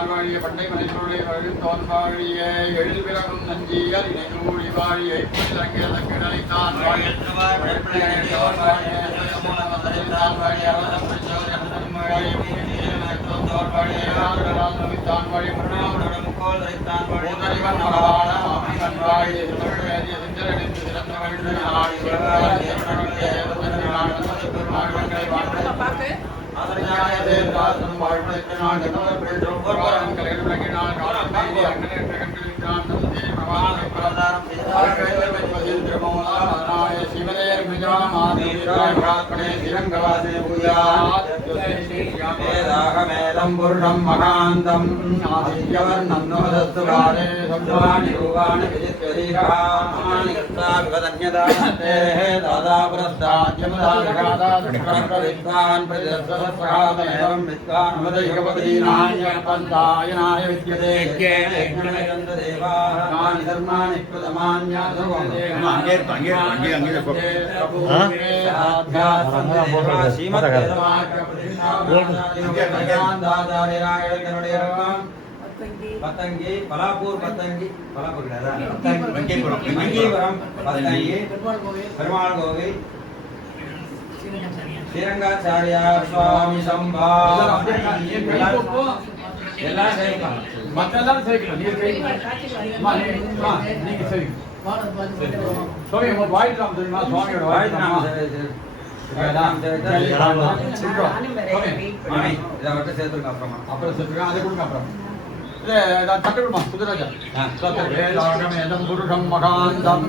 வாழி பண்டை மனைகளுடைய தோன்பாழிய எழில்பிறகும் நஞ்சியல் இணைகூடி வாழியை கிடைத்தான் வேதம் புருஷம் மகாந்தம் ஆதித்யவர்ணம் நமதஸ்து காலே சப்தவாணி ரூபாணி விதித்வதீகாமானி கிருஷ்ணா விவதன்யதானத்தே தாதா புரஸ்தாத்யமதாகாதாத்வித்வான் பிரதிதஸ்வசஸ்ராதமேவம் வித்வான் அமதைகபதீனாய பந்தாயனாய வித்யதே தேவாः கானி தர்மாணி பிரதமான்யாதோகே பத்தங்கி பலாப்பூர் பத்தங்கி பலாப்பூர் வங்கீபுரம் பத்தங்கி பெருமாள் கோவில் ஸ்ரீரங்காச்சாரியார் சுவாமி சம்பா எல்லாம் சேர்க்கலாம் மற்றெல்லாம் சேர்க்கலாம் நீங்க சரி சுவாமி உங்க வாய்க்கலாம் தெரியுமா சுவாமியோட வாய்க்கலாம் அப்புறம் சேர்த்துருக்கேன் அதை கொடுங்க அப்புறம் தட்டுமா சுந்தராஜா வேதாகமேதம் புருஷம் மகாந்தம்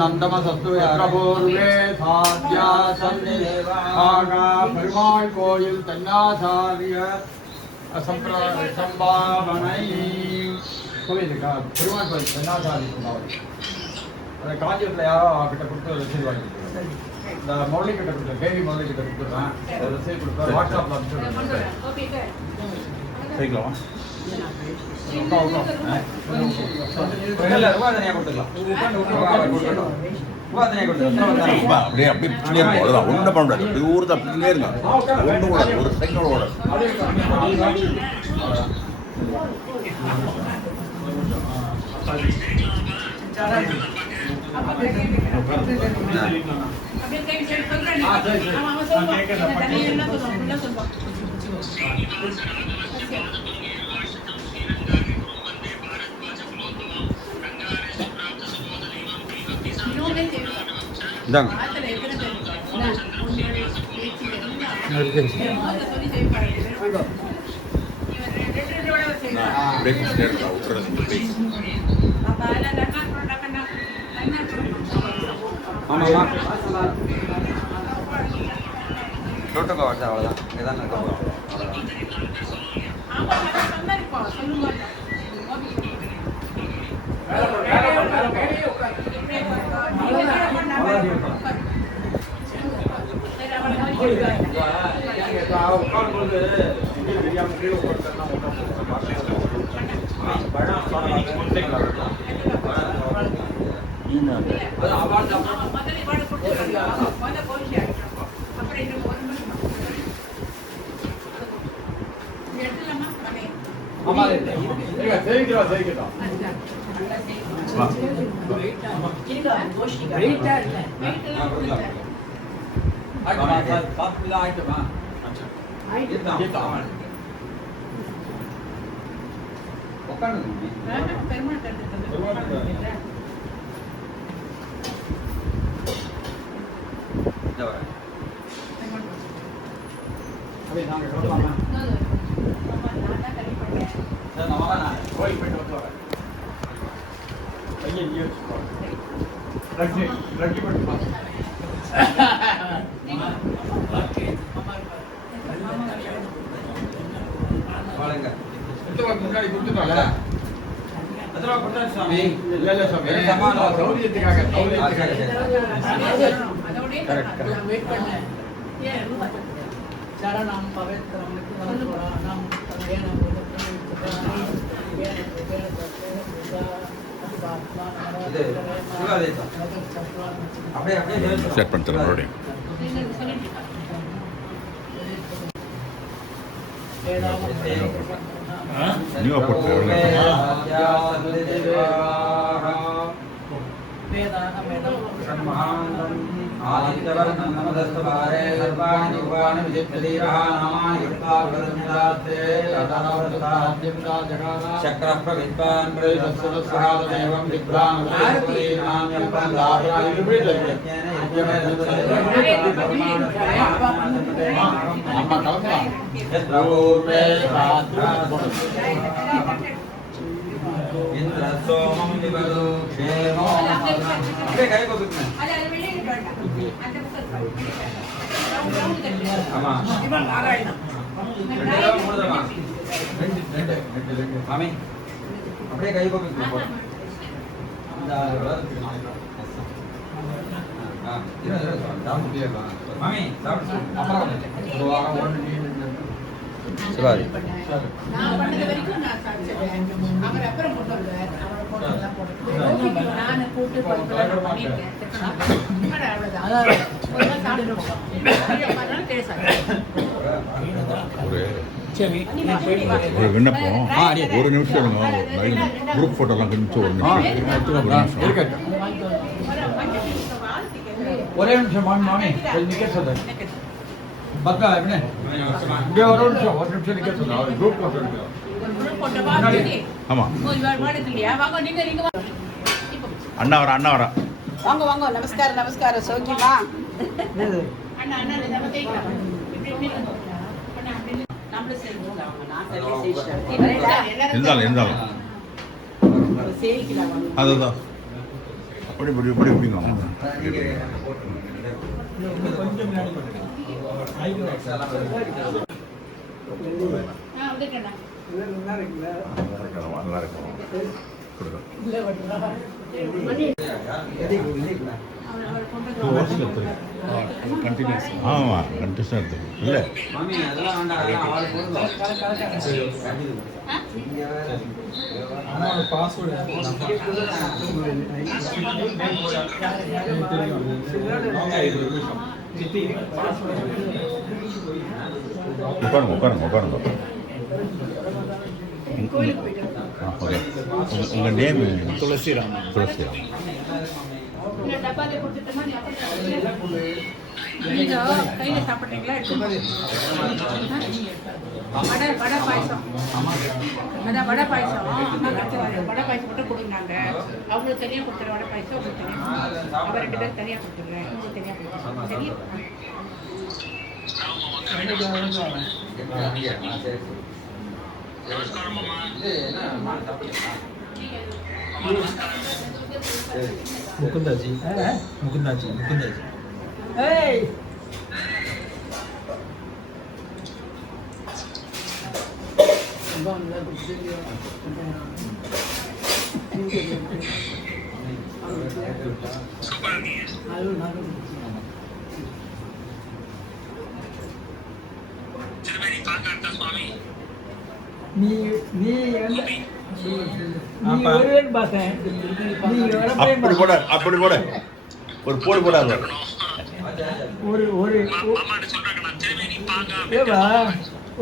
நந்தமசஸ்து பூர்வே சாத்யா சன்னிதேவாகா பெருமாள் கோயில் தென்னாச்சாரிய சம்பாவனை கோயிலுக்கா பெருமாள் கோயில் தென்னாச்சாரிய சம்பாவனை அதை காஞ்சிபுரத்தில் யாரோ கிட்ட கொடுத்து ரசீது வாங்கி இந்த முரளி கிட்ட கொடுத்தேன் தேவி முரளி கிட்ட கொடுத்துருவேன் ரசீது கொடுத்தேன் வாட்ஸ்அப்பில் அனுப்பிச்சு சரிங்களா அப்படியே அப்படியே அவ்வளோதான் ஒன்றும் பண்ண முடியாது அப்படி ஊர் அப்படியே இருங்க ஒன்று கூட ஒரு செகண்ட் கூட இந்தாங்க தொட்டுக்கோ அவ்வளோதான் இதான் இருக்க போகிறோம் முன்னாடி கொடுத்துட்டாங்க இல்ல சௌரியத்துக்காக சரணம் பவித்ரம் புராணம் செட் பண்ணித்தரேன் மறுபடியும் நீங்க போட்டு வேதாகமேதம் आदित्यवर्णं नमदस्तु भारे सर्वाणि रूपाणि विचित्रधीरः नामानि कृत्वा विवृण्यदास्ते तदावृताद्यं राजगाना चक्रः प्रविद्वान् प्रयुतस्वस्वहादेवं विद्वान् इंद्र सोमं विवदो क्षेमो अरे काय को बिकना आमा इवन नारायण मामी अपने काय को बिकना मामी சிவாஜி நான் பண்ணது வரைக்கும் நான் சாதிச்சேன். அவர் அப்புறம் கொண்டு வருவார். அவர் போட்டதெல்லாம் போட்டு நான் கூட்டு பண்ணிருக்கேன். அவ்வளவுதான். ஒரு நாள் சாப்பிட்டு போகணும். பேசாது. ஒரு விண்ணப்பம் ஒரு நிமிஷம் குரூப் ஃபோட்டோலாம் கொஞ்சம் ஒரு நிமிஷம் ஒரே நிமிஷம் மாமி கொஞ்சம் நிக்க சொல்றேன் பக்கா எப்படி இங்கே ஒரு நிமிஷம் நிக்க சொல்றேன் குரூப் ஆமாம் அண்ணா வரா வாங்க வாங்க நமஸ்காரம் சௌக்கியமா இருந்தாலும் அதுதான் அப்படி பிடிக்கலாம் நல்லா இருக்கும் ஆமாம் கண்டினியூஸாக எடுத்து இல்லை மாமி அதெல்லாம் வேண்டாம் ஆள் போடுங்க உட்காருங்க ஓகே உங்கள் நேம் துளசிராம் நீங்க கையில சாப்பிடுறீங்களா வடை பாயசம் அதான் வடை பாயசம் வடை பாயசம் மட்டும் கொடுங்க அவங்களுக்கு தனியா கொடுத்துறேன் வடை பாயசம் உங்களுக்கு தனியா அவர் 2 பேரும் தனியா கொடுத்துடுறேன் உங்களுக்கு தனியா கொடுத்துறேன் சரியா मुकुंदा जी அப்படி போட ஒரு போடு போடாது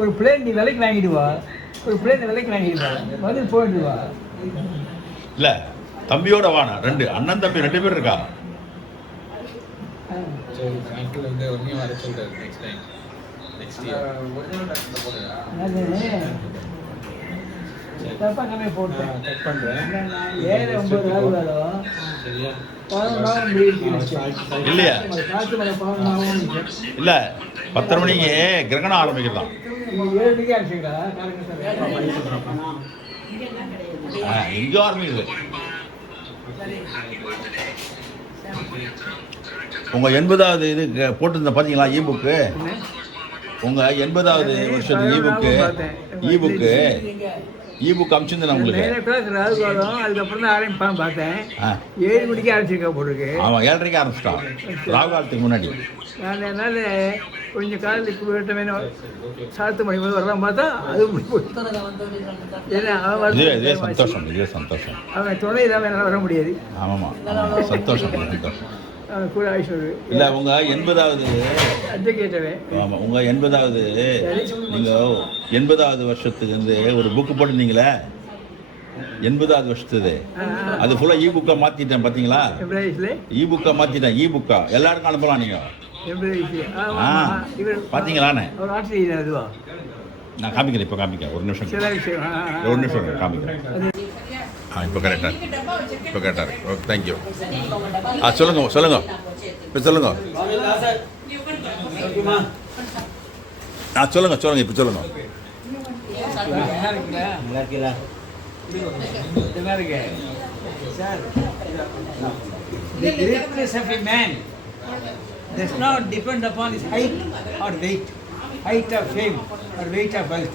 ஒரு பிளேன் நீ விலைக்கு வாங்கிடுவா வந்து போயிடுவா இல்ல தம்பியோட வானா 2 அண்ணன் தம்பி 2 பேர் இருக்கா தப்பா கம்மியா போட்டேன் ஏழு 9 ஆகுதாலும் 11 இல்லையா இல்ல 10 மணிக்கு கிரகணம் ஆரம்பிக்கிறதான் 7 மணிக்கு ஆரம்பிச்சுக்கா எங்கேயோ ஆரம்பிக்குது உங்க 80வது இது போட்டிருந்த பாத்தீங்களா இபுக்கு உங்க 80வது வருஷத்துக்கு இபுக்கு அமிச்சிருந்தேன் உங்களுக்கு அதுக்கப்புறம் தான் ஆரம்பிப்பான் பார்த்தேன் 7 மணிக்கு ஆரம்பிச்சிருக்கா போட்டிருக்கு ஆமாம் 7:30 ஆரம்பிச்சிட்டான் ராகு காலத்துக்கு முன்னாடி நான் என்னால் கொஞ்சம் காலத்துக்கு விட்ட வேணும் சாத்து மணி போது வரலாம் பார்த்தா அது ஏன்னா இதே சந்தோஷம் அவன் துணை இல்லாமல் என்னால் வர முடியாது ஆமாம்மா சந்தோஷம் அவன் கூட ஆயுஷோடு இல்லை உங்கள் 80வது அதை கேட்டவன் ஆமாம் உங்கள் 80வது நீங்கள் 80வது வருஷத்துக்கு வந்து ஒரு புக்கு போட்டிருந்தீங்களே 80வது வருஷத்துது அது ஃபுல்லாக புக்கை மாற்றிட்டேன் பார்த்தீங்களா? எம்ப்ளாயிஸ்ல புக்கை மாற்றிட்டேன். புக்கா எல்லாருக்கும் அனுப்பலாம் நீங்கள். எம்ப்ளாயிஸ் பார்த்தீங்களாண்ணே? ஒரு ஆசிரியர் அதுவா நான் காமிக்கிறேன். இப்போ காமிக்கிறேன். ஒரு நிமிஷம் சில விஷயம் ஒரு நிமிஷம் காமிக்கிறேன். இப்போ கரெக்டாக இப்போ கரெக்டாக இருக்கு. Okay, thank you. சொல்லுங்க இப்போ சொல்லுங்க. சொல்லுங்க இப்போ சொல்லுங்க. The greatness of a man does not depend upon his height or weight, height of fame or weight of wealth.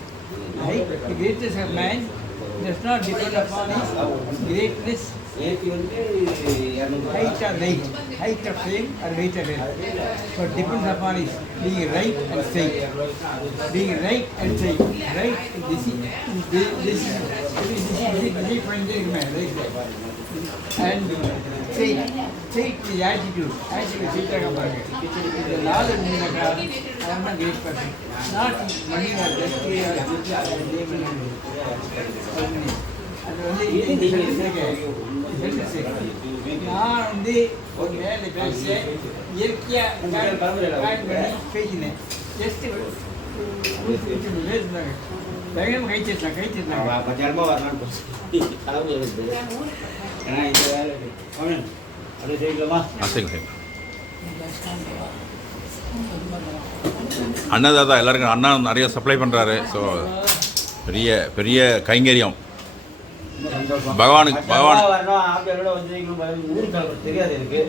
Right? The greatness of man does not depend upon his greatness, height or weight, height of fame or weight of wealth, but depends upon his being right and straight. Being right and straight. Right? This is and straight is attitude. Attitude is the law of I am a great person. Not money or destiny or அது நான் வந்து ஒரு மேலே பேச இயற்கையாக பேசினேன். Just பேசினாங்க வேகமாக கைச்சிருந்தாங்க. அன்னதாதா எல்லாருக்கும் அண்ணா நிறைய சப்ளை பண்ணுறாரு. ஸோ பெரிய பெரிய கைங்கரியம் பகவானுக்கு. தெரியாது எனக்கு.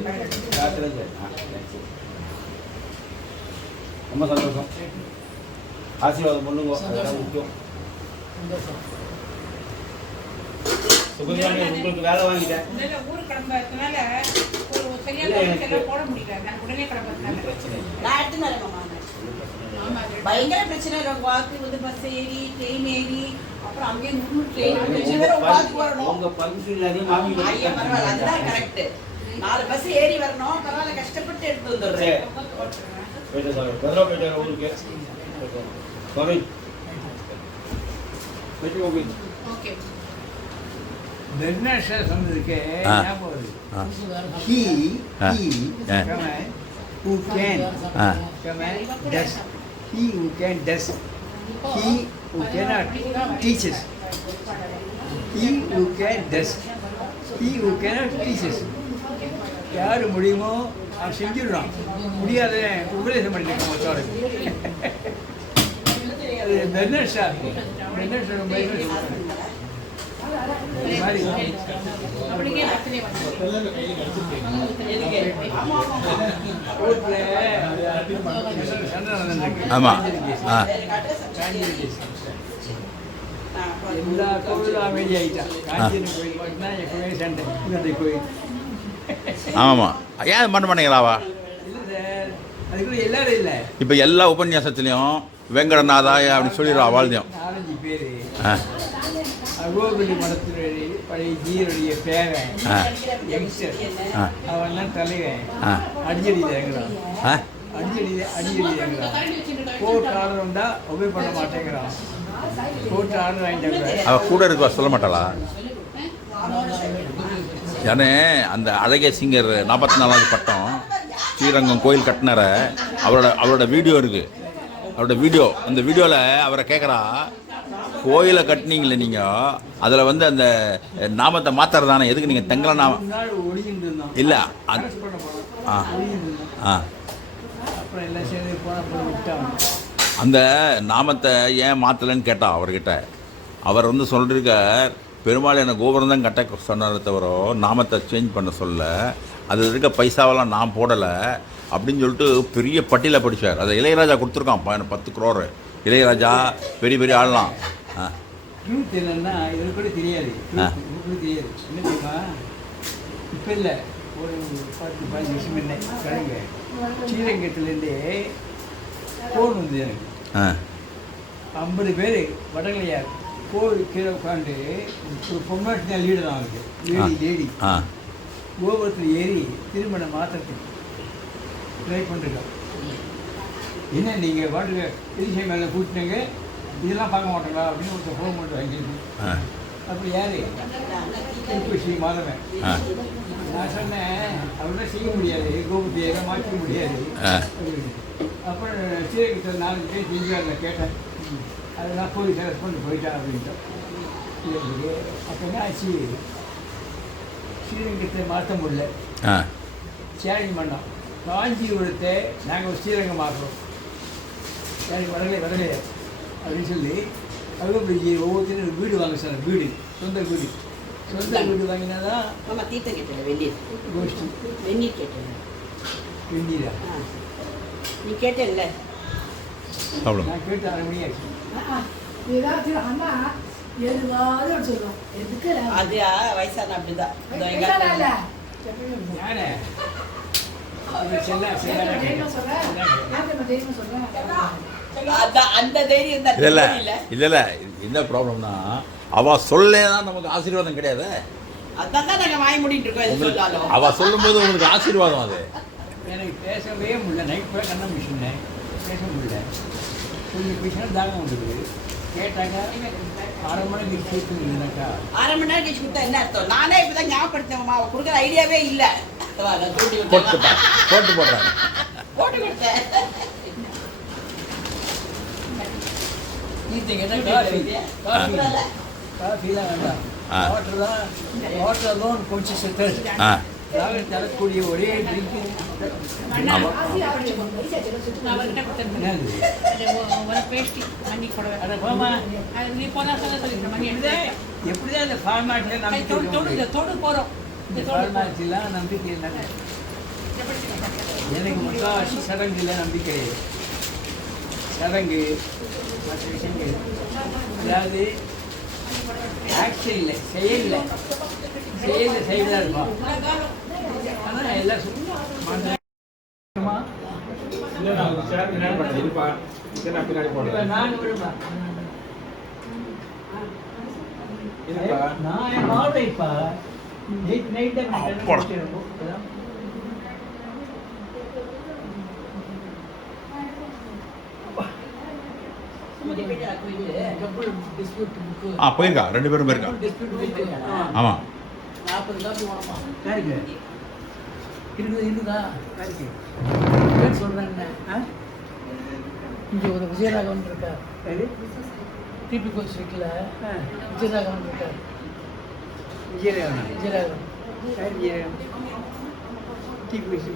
ரொம்ப சந்தோஷம். ஆசீர்வாதம் பண்ணுங்க. முக்கியம். உங்களுக்கு வேலை வாங்கிட்டேன். ஊர் கிளம்புறதுனால ஒரு சரியான போட முடியல. நான் உடனே கிளம்புறதுனால நான் எடுத்துன்னு வரேன். பயங்கர பிரச்சனை. வாக்கு வந்து பஸ் ஏறி ட்ரெயின் ஏறி அப்புறம் அங்கேயே 100 ட்ரெயின் உங்க பர்மிஷன் அதுதான் கரெக்ட். 4 பஸ் ஏறி வரணும். பரவாயில்ல, கஷ்டப்பட்டு எடுத்து வந்துடுறேன். ஓகே பெர்னாட் ஷா சொன்னதுக்கு ஞாபகம் வருது. He who can does. He who can does. He who cannot teaches. He who can does. He who cannot teaches. யார் முடியுமோ அவன் செஞ்சிடறான். முடியாத உபதேசம் பண்ணிருக்கான் மற்றவருக்கு. அது பெர்னாட் ஷா. பெர்னாட் ஷா அப்படியே பிரச்சனை ஆமாம். எல்லா கோவிலும் அமைதியாயிட்டான். காஞ்சிபுரம் கோயில் மட்டும்தான் எப்பவுமே சண்டை. இந்த கோயில் ஆமாம். ஏன் பண்ண மாட்டேங்கிறாவா? இல்லை சார், அதுக்குள்ள எல்லாரும் இல்லை. இப்போ எல்லா உபன்யாசத்துலேயும் வெங்கடநாதாய அப்படின்னு சொல்லிடுவா வாழ்ந்தியம். 4-5 பேர் அகோபிலி மடத்தினுடைய பழைய ஜீருடைய பேரன் யங்ஸ்டர். அவன் தான் தலைவன். அடிச்சடி இறங்குறான். அடிச்சடி இறங்குறான். கோர்ட் ஆர்டர் வந்தால் ஒபே பண்ண மாட்டேங்கிறான். கோர்ட் ஆர்டர் வாங்கிட்டாங்க. அவள் கூட இருக்கா சொல்ல மாட்டாளா? ஏன்னா அந்த அழகிய சிங்கர் 44வது பட்டம் ஸ்ரீரங்கம் கோயில் கட்டினார அவரோட வீடியோ இருக்குது. அவரோட வீடியோ, அந்த வீடியோவில் அவரை கேட்குறா, கோயிலை கட்டினீங்களே நீங்கள், அதில் வந்து அந்த நாமத்தை மாற்றுறதானே, எதுக்கு நீங்கள் தெங்கல நாமம் இல்லை? அந்த நாமத்தை ஏன் மாற்றலைன்னு கேட்டா அவர்கிட்ட. அவர் வந்து சொல்லியிருக்கார், பெருமாள் என்ன கோபுரம் தான் கட்ட சொன்னாரே தவிர நாமத்தை சேஞ்ச் பண்ண சொல்ல, அது இருக்க பைசாவெல்லாம் நான் போடலை அப்படின்னு சொல்லிட்டு பெரிய பட்டியலை படித்தார். அதை இளையராஜா கொடுத்துருக்கான் 10 crore. இளையராஜா பெரிய பெரிய ஆடலாம். ட்ரூத் என்னன்னா இது கூட தெரியாது. தெரியாது என்ன தெரியுமா? இப்போ இல்லை, ஒரு 10-15 வருஷம் முன்ன கழுங்க ஸ்ரீரங்கத்துலேருந்தே ஃபோன் வந்து எனக்கு 50 பேர் வடகலையார் கோவில் கீழே உட்காந்து ஒரு பொம்னாட்டினா லீடு தான் அவருக்கு லேடி கோபுரத்தில் ஏறி திருமணம் மாற்றத்துக்கு ட்ரை பண்ணிருக்கோம். என்ன நீங்கள் வாட்டுக்கு எரிசை மேலே கூட்டினங்க, இதெல்லாம் பார்க்க மாட்டோங்களா அப்படின்னு ஒருத்தர் ஃபோன் பண்ணிட்டு வாங்கிட்டு அப்போ யாரு இப்போ ஸ்ரீ மாதவன். ஆ நான் சொன்னேன் அவரெல்லாம் செய்ய முடியாது, கோபுத்தியாக மாற்ற முடியாது. ஆ அப்புறம் ஸ்ரீரங்கத்தில் 4 பேர் செஞ்சாங்க, கேட்டேன். அதெல்லாம் போய் செலக்ட் பண்ணி போயிட்டான் அப்படின்ட்டு. அப்போ என்ன ஆச்சு, ஸ்ரீரங்கத்தை மாற்ற முடியல, ஆ சேலஞ்ச் பண்ணோம். காஞ்சிபுரத்தை நாங்கள் ஸ்ரீரங்கம் மாற்றுறோம், எனக்கு வரலையே அப்படின்னு சொல்லி அருகம்புரிஜி ஒவ்வொருத்தரும் வீடு வாங்க சொன்னேன். வீடு, சொந்த வீடு வாங்கினா தான் ஆமா தீர்த்தம் கேட்டல வெந்நீர் கோஷ்டி. வெந்நீர் கேட்டல வெந்நீரா? நீ கேட்டல சாப்பிடுங்க. நான் கேட்டு 6 மணி ஆச்சு. அது வயசான அப்படிதான் யானே அது அந்த தைரியம் தான் இல்ல இல்ல. இல்ல என்ன ப்ராப்ளம்னா அவ சொல்லதான் நமக்கு ஆசீர்வாதம் கிடையாது. அதான் நாங்க வாய் மூடிட்டு இருக்கோம் எது சொல்லாலும். அவ சொல்லும்போது உங்களுக்கு ஆசீர்வாதம் அது. எனக்கு பேசவே முடியல. நைட் போய் கண்ண மிஷின் பேச முடியல. கொஞ்சம் பேசினா தாகம் வந்துடுது. கேட்டாங்க 6 மணிக்கு கேட்குறீங்கன்னாக்கா 1/2 மணி நேரம் கழிச்சு கொடுத்தா என்ன அர்த்தம்? நானே இப்பதான் ஞாபகப்படுத்தேன், அவ கொடுக்குற ஐடியாவே இல்ல. போட்டு போடுறாங்க. போட்டு கொடுத்தேன். காஃபிலாம் வேண்டாம், ஆ. வாட்டர் தான் கொஞ்சம் செத்தல். ஆ தரக்கூடிய ஒரே ட்ரிங்க் ஆமா. அவர்கிட்ட கொடுத்துருந்தேன். அது ஒரு பேஸ்டி மண்ணி கொடுவேன். அதை போமா அது நீ போதான் சொல்லிருக்க மணி எடுத்து எப்படிதான் இந்த ஃபார்மாட்டில் நம்பிக்கை தொடு போகிறோம். இந்த ஃபார்மாட்டிலாம் நம்பிக்கை இல்லைங்க. எனக்கு முக்கால்வாசி சடங்குல நம்பிக்கை. சடங்கு மற்ற விஷயங்கள் அதாவது ஆக்ஷன் இல்லை, செயலில் செய்யலாம் இருப்போம். ஆனால் எல்லாம் நான் விடுப்பா நான் மாறுப்பா நைட் போயிருக்கா, 2 பேரும் போயிருக்கா. ஆமா 40 காப்பி வாங்கம்மா. இருக்குதா பேர் சொல்கிறேன். இங்கே ஒரு விஜயராகவன் இருக்கார், டிபி கோல் ஸ்ட்ரீட்டில் விஜயராகவன் இருக்கார். விஜயராகவன்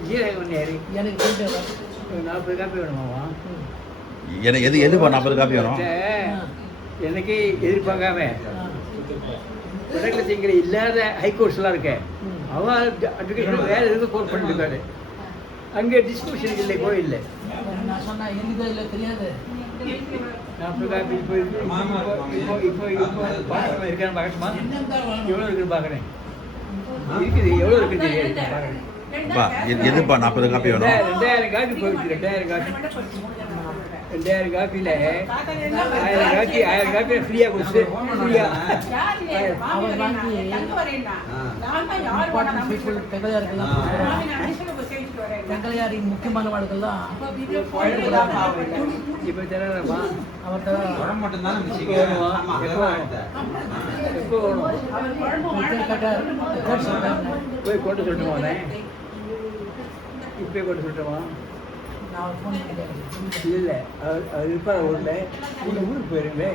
விஜயராகவன் யாரு? எனக்கு 40 காப்பி வேணுமாவா? எனக்கு எது 40 காப்பி வேணும்? எனக்கு எதிர்பார்க்காம வடக்கிழத்திங்கிற இல்லாத ஹைகோர்ட்ஸ்லாம் இருக்கேன். அவன் அட்வொகேட் வேறு எதுவும் கோர்ட் பண்ணிருக்காரு. அங்கே டிஸ்ட்ரிபியூஷன் இல்லை, கோயில் நான் சொன்னேன் எனக்கு இல்லை தெரியாது. 40 காப்பி இப்போ இருக்கான்னு பார்க்கணுமா? எவ்வளோ இருக்குன்னு பார்க்குறேன். இருக்குது, எவ்வளோ இருக்குது தெரியாது. எதுப்பா 40 காப்பி வேணும்? 2000 காப்பி போயிடுச்சு. 2000 காப்பியில் 1000 காப்பி ஃப்ரீயாக கொடுத்து தங்களையாரின் முக்கியமான வாழ்க்கெல்லாம் இப்போ தரமா அவர் எப்போ போய் கொண்டு சொல்லட்டுமா? இப்போ கொண்டு சொல்லட்டுமா? இல்லை அவர் இருப்பார் ஊரில். நீங்கள் ஊருக்கு போயிருங்களே,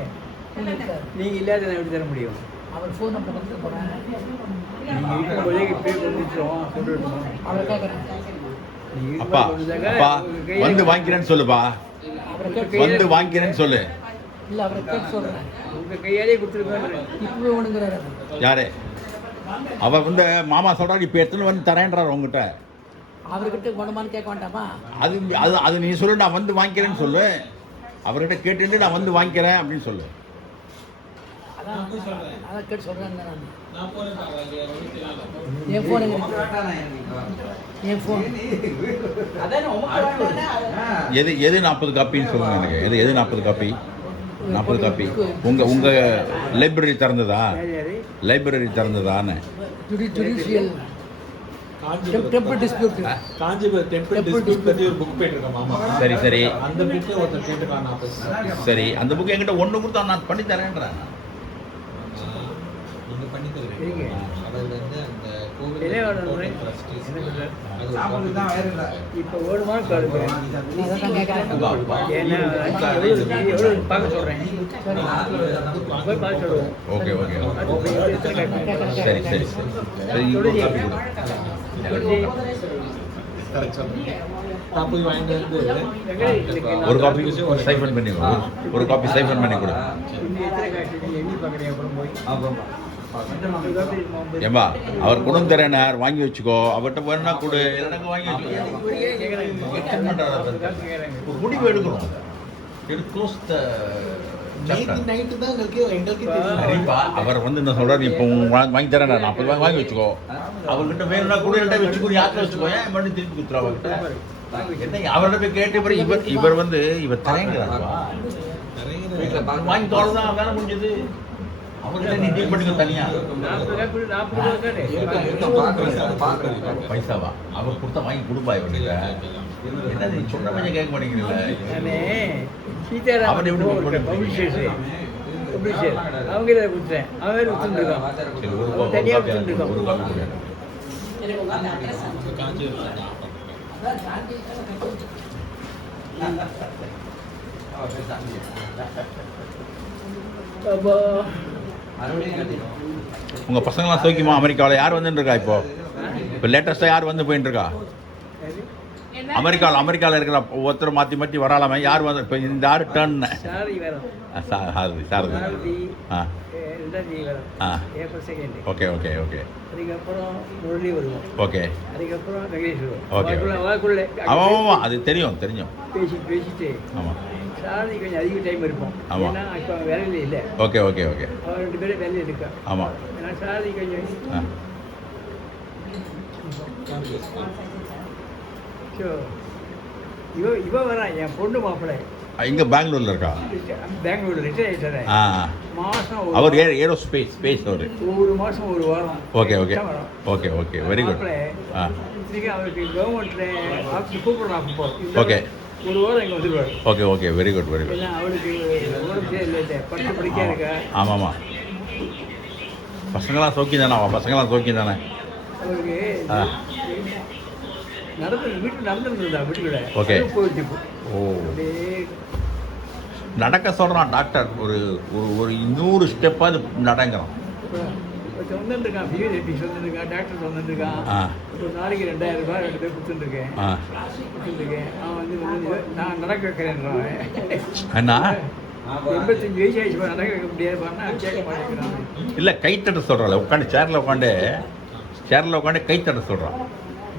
நீங்கள் இல்லாத நான் எப்படி தர முடியும்? அவர் ஃபோன் நம்பர் வந்து போகிறேன். நீங்கள் இருக்கும்போதே இப்போ கொண்டு வச்சுருவோம், கொண்டு வரட்டுமா? அவர் கேட்குறேன். அப்பா அப்பா வந்து வாங்கிக்கிறேன்னு சொல்லுப்பா. வந்து வாங்கிக்கிறேன்னு சொல்லு. இல்லை அவரை கேட்டு சொல்கிறேன். உங்கள் கையாலே கொடுத்துருக்கேன். இப்பவே ஒண்ணுங்கிறாரு. யாரு? அவ வந்து மாமா சொல்றாரு இப்போ எடுத்துன்னு வந்து தரேன்றாரு உங்ககிட்ட. அவர்கிட்ட கொண்டுமான்னு கேட்க வேண்டாமா? அது நீ சொல்லு, நான் வந்து வாங்கிக்கிறேன்னு சொல்லு. அவர்கிட்ட கேட்டுட்டு நான் வந்து வாங்கிக்கிறேன் அப்படின்னு சொல்லு. அதான் கேட்டு சொல்கிறேன். என் ஃபோன் என் ஃபோன் எது 40 காப்பின்னு சொல்லுங்க எனக்கு. எது 40 காப்பி? 40 காப்பி உங்க லைப்ரரி திறந்ததா? லைப்ரரி திறந்ததான்னு judicial temple dispute, Kanchipuram temple dispute பத்தி ஒரு புக் போயிட்டு மாமா. சரி சரி அந்த புக்கே ஒருத்தர் கேட்டுக்கலாம். நான் சரி அந்த புக் என்கிட்ட ஒன்று கொடுத்தா நான் பண்ணி தரேன்றேன். என்ன வேணும் சாப்பிட்டு தான் வேறு இல்லை இப்போ ஒரு மாதம் கருப்பு ஏன்னா எவ்வளோ பார்க்க சொல்கிறேன் போய் பார்க்க சொல்லுவோம். ஓகே ஓகே சரி சரி சரி இன்னொரு காப்பி கொடு ஒரு காப்பி சைஃபன் பண்ணி கொடு ஒரு காப்பி சைஃபன் பண்ணி கொடு எண்ணி பார்க்குறேன் அப்புறம் போய் ஏம்பா அவர் குணம் தரேனார் வாங்கி வச்சுக்கோ அவர்கிட்ட வேணும்னா கொடு எனக்கு வாங்கி வச்சுக்கோ ஒரு முடிவு எடுக்கணும் க்ளோஸ் த அவர் வந்து என்ன சொல்றாரு இப்போ வாங்கி தரேன் நான் 40 ரூபாய் வாங்கி வச்சுக்கோ அவர்கிட்ட வேணும்னா கூட என்கிட்ட வச்சுக்கோ யாத்திரை வச்சுக்கோ ஏன் பண்ணி திருப்பி கொடுத்துரு அவர்கிட்ட என்ன அவர்கிட்ட போய் கேட்டு இவர் வந்து இவர் தரேங்கிறாருப்பா வாங்கி தோறதான் வேலை முடிஞ்சது அவர்கிட்ட நீ டீல் பண்ணிக்க தனியா 40 பைசாவா அவர் கொடுத்தா வாங்கி கொடுப்பா இவர்கிட்ட என்ன நீ சொன்ன கொஞ்சம் கேட்க மாட்டேங்கிறீங்களா அவன் எப்படி பப்ளிஷர் அவங்க இதை கொடுத்தேன் அவன் வேறு கொடுத்துருக்கான் தனியாக கொடுத்துருக்கான் ஒரு காப்பி கொடு. எனக்கு உங்க அட்ரஸ் உங்க பசங்களாம் சௌக்கியமா அமெரிக்காவில் யார் வந்துட்டு இருக்கா இப்போ லேட்டஸ்ட்டாக யார் வந்து போயிட்டு இருக்கா அமெரிக்காவில் இருக்கிற ஒருத்தர் மாற்றி மாற்றி வராலாமே யார் வந்து இப்போ இந்த யார் டேர்ன் சாரதி ஆ ஆ ஓகே ஓகே ஓகே அதுக்கப்புறம் முரளி வருவோம் ஓகே அதுக்கப்புறம் வெங்கடேஷ் வருவோம் ஓகே ஆமாம் அது தெரியும் பேசிட்டு ஆமாம் சாரதி கொஞ்சம் அதிக டைம் இருப்போம். ஆமாம். ஏன்னா இப்போ வேலையில் இல்லை. ஓகே ஓகே ஓகே அவர் 2 பேரும் வேலையில் இருக்கா. ஆமாம். ஏன்னா சாரதி கொஞ்சம் ஸோ இவ வரான் என் பொண்ணு மாப்பிள்ளை இங்கே பெங்களூரில் இருக்கா பெங்களூர் ரிட்டையர் ஆகிட்டாரு. மாதம் அவர் ஏரோஸ்பேஸ் அவர் ஒரு மாதம் ஒரு வாரம். Okay okay okay okay very good அவருக்கு கவர்மெண்ட்டில் ஆஃபீஸ் கூப்பிடுறான். ஓகே ஒரு வாரம் இங்கே வந்துடுவார். Okay okay very good very good. ஏன்னா அவளுக்கு உடம்பு இல்லை படிக்க படிக்க இருக்கா. ஆமாம் ஆமாம் பசங்களாம் சௌக்கியம் தானே பசங்களாம் சௌக்கியம் தானே அவருக்கு வீட்டில் நடந்துருந்தா வீட்டுக்குள்ள. ஓகே போயிட்டு ஓ நடக்க சொல்கிறான் டாக்டர் ஒரு ஒரு 100 ஸ்டெப்பாக நடங்கிறான். சொந்துருக்கான் பியூஎஸ்டி சொந்துருக்கான் டாக்டர் சொந்துருக்கான். ஒரு நாளைக்கு 2000 ரூபாய் 2 பேர் கொடுத்துருக்கேன். அவன் வந்து நான் நடக்க வைக்கிறேன்றான். அண்ணா 85 வயசு ஆயிடுச்சு நடக்க வைக்க முடியாது பண்ணா கேட்க மாட்டேங்கிறான். இல்லை கைத்தட்ட சொல்கிறாள் உட்காந்து சேரில் உட்காந்து கைத்தட்ட சொல்கிறான்.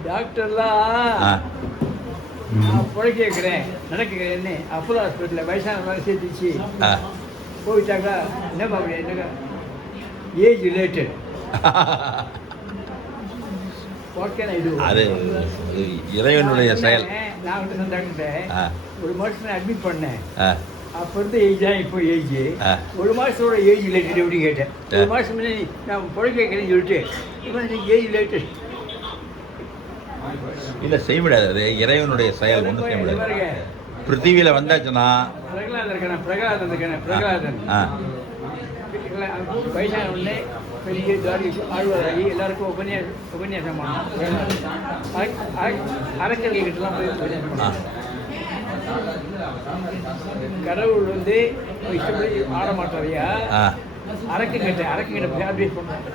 டாக்டர்லாம் நான் பிழைக்க வைக்கிறேன் நடக்க வைக்கிறேன்னு அப்போலோ ஹாஸ்பிட்டலில் வயசான மாதிரி சேர்த்துச்சு போயிட்டாக்கா என்ன பார்க்க என்னக்கா ஏஜ் ரிலேட்டட் அது இறைவனுடைய செயல். நான் வந்து டாக்டர்கிட்ட ஒரு மாதம் அட்மிட் பண்ணேன். அப்போ இருந்த ஏஜ் தான் இப்போ ஏஜ். ஒரு மாதத்தோட ஏஜ் ரிலேட்டட் எப்படி கேட்டேன். ஒரு மாதம் முன்னாடி நான் பிழைக்க வைக்கிறேன்னு சொல்லிட்டு இப்போ எனக்கு ஏஜ் ரிலேட்டட் இல்லை செய்ய முடியாது. அது இறைவனுடைய செயல் ஒன்றும் செய்ய முடியாது. பிருத்திவியில் வந்தாச்சுன்னா பிரகலாதன் வயசான உடனே பெரிய தாடி ஆழ்வாராகி எல்லாருக்கும் உபன்யாசம் பண்ணோம். அறக்கல்கிட்டலாம் போய் உபன்யாசம் பண்ணோம். கடவுள் வந்து இஷ்டப்படி ஆட மாட்டாரியா அரக்கிட்ட அட்வைஸ் பண்ணாங்க.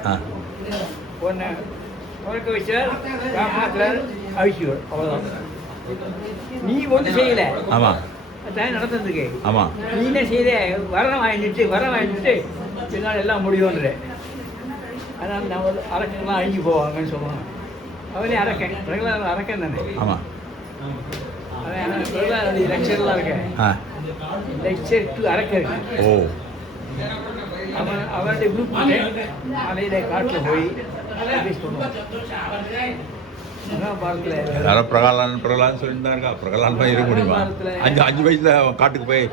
ஒன்று உனக்கு வச்சார் காப்பாற்றார் அவிச்சுவர் அவ்வளோதான். நீ ஒன்றும் செய்யலை. ஆமாம் அதான் நடந்துருக்கு. ஆமாம் நீ என்ன செய்த வரம் வாங்கிட்டு பின்னால் எல்லாம் முடியும்ன்ற. அதனால் நான் ஒரு அரக்கெல்லாம் அழிஞ்சு போவாங்கன்னு சொல்லுவாங்க. அவனே அரக்கன் பிரகலாதன் அரக்கன் தானே. ஆமாம் அவன் பிரகலாதனுடைய லெக்சர்லாம் இருக்கேன். லெக்சர் டு அரக்கன். ஓ அவனுடைய குரூப் அலையில் காட்டில் போய் அட்வைஸ் பண்ணுவான். யாரோ பிரகலாதன் சொல்லிட்டு தான் இருக்கா. பிரகலாதன் இருக்க முடியுமா? 5 வயசுல காட்டுக்கு போய்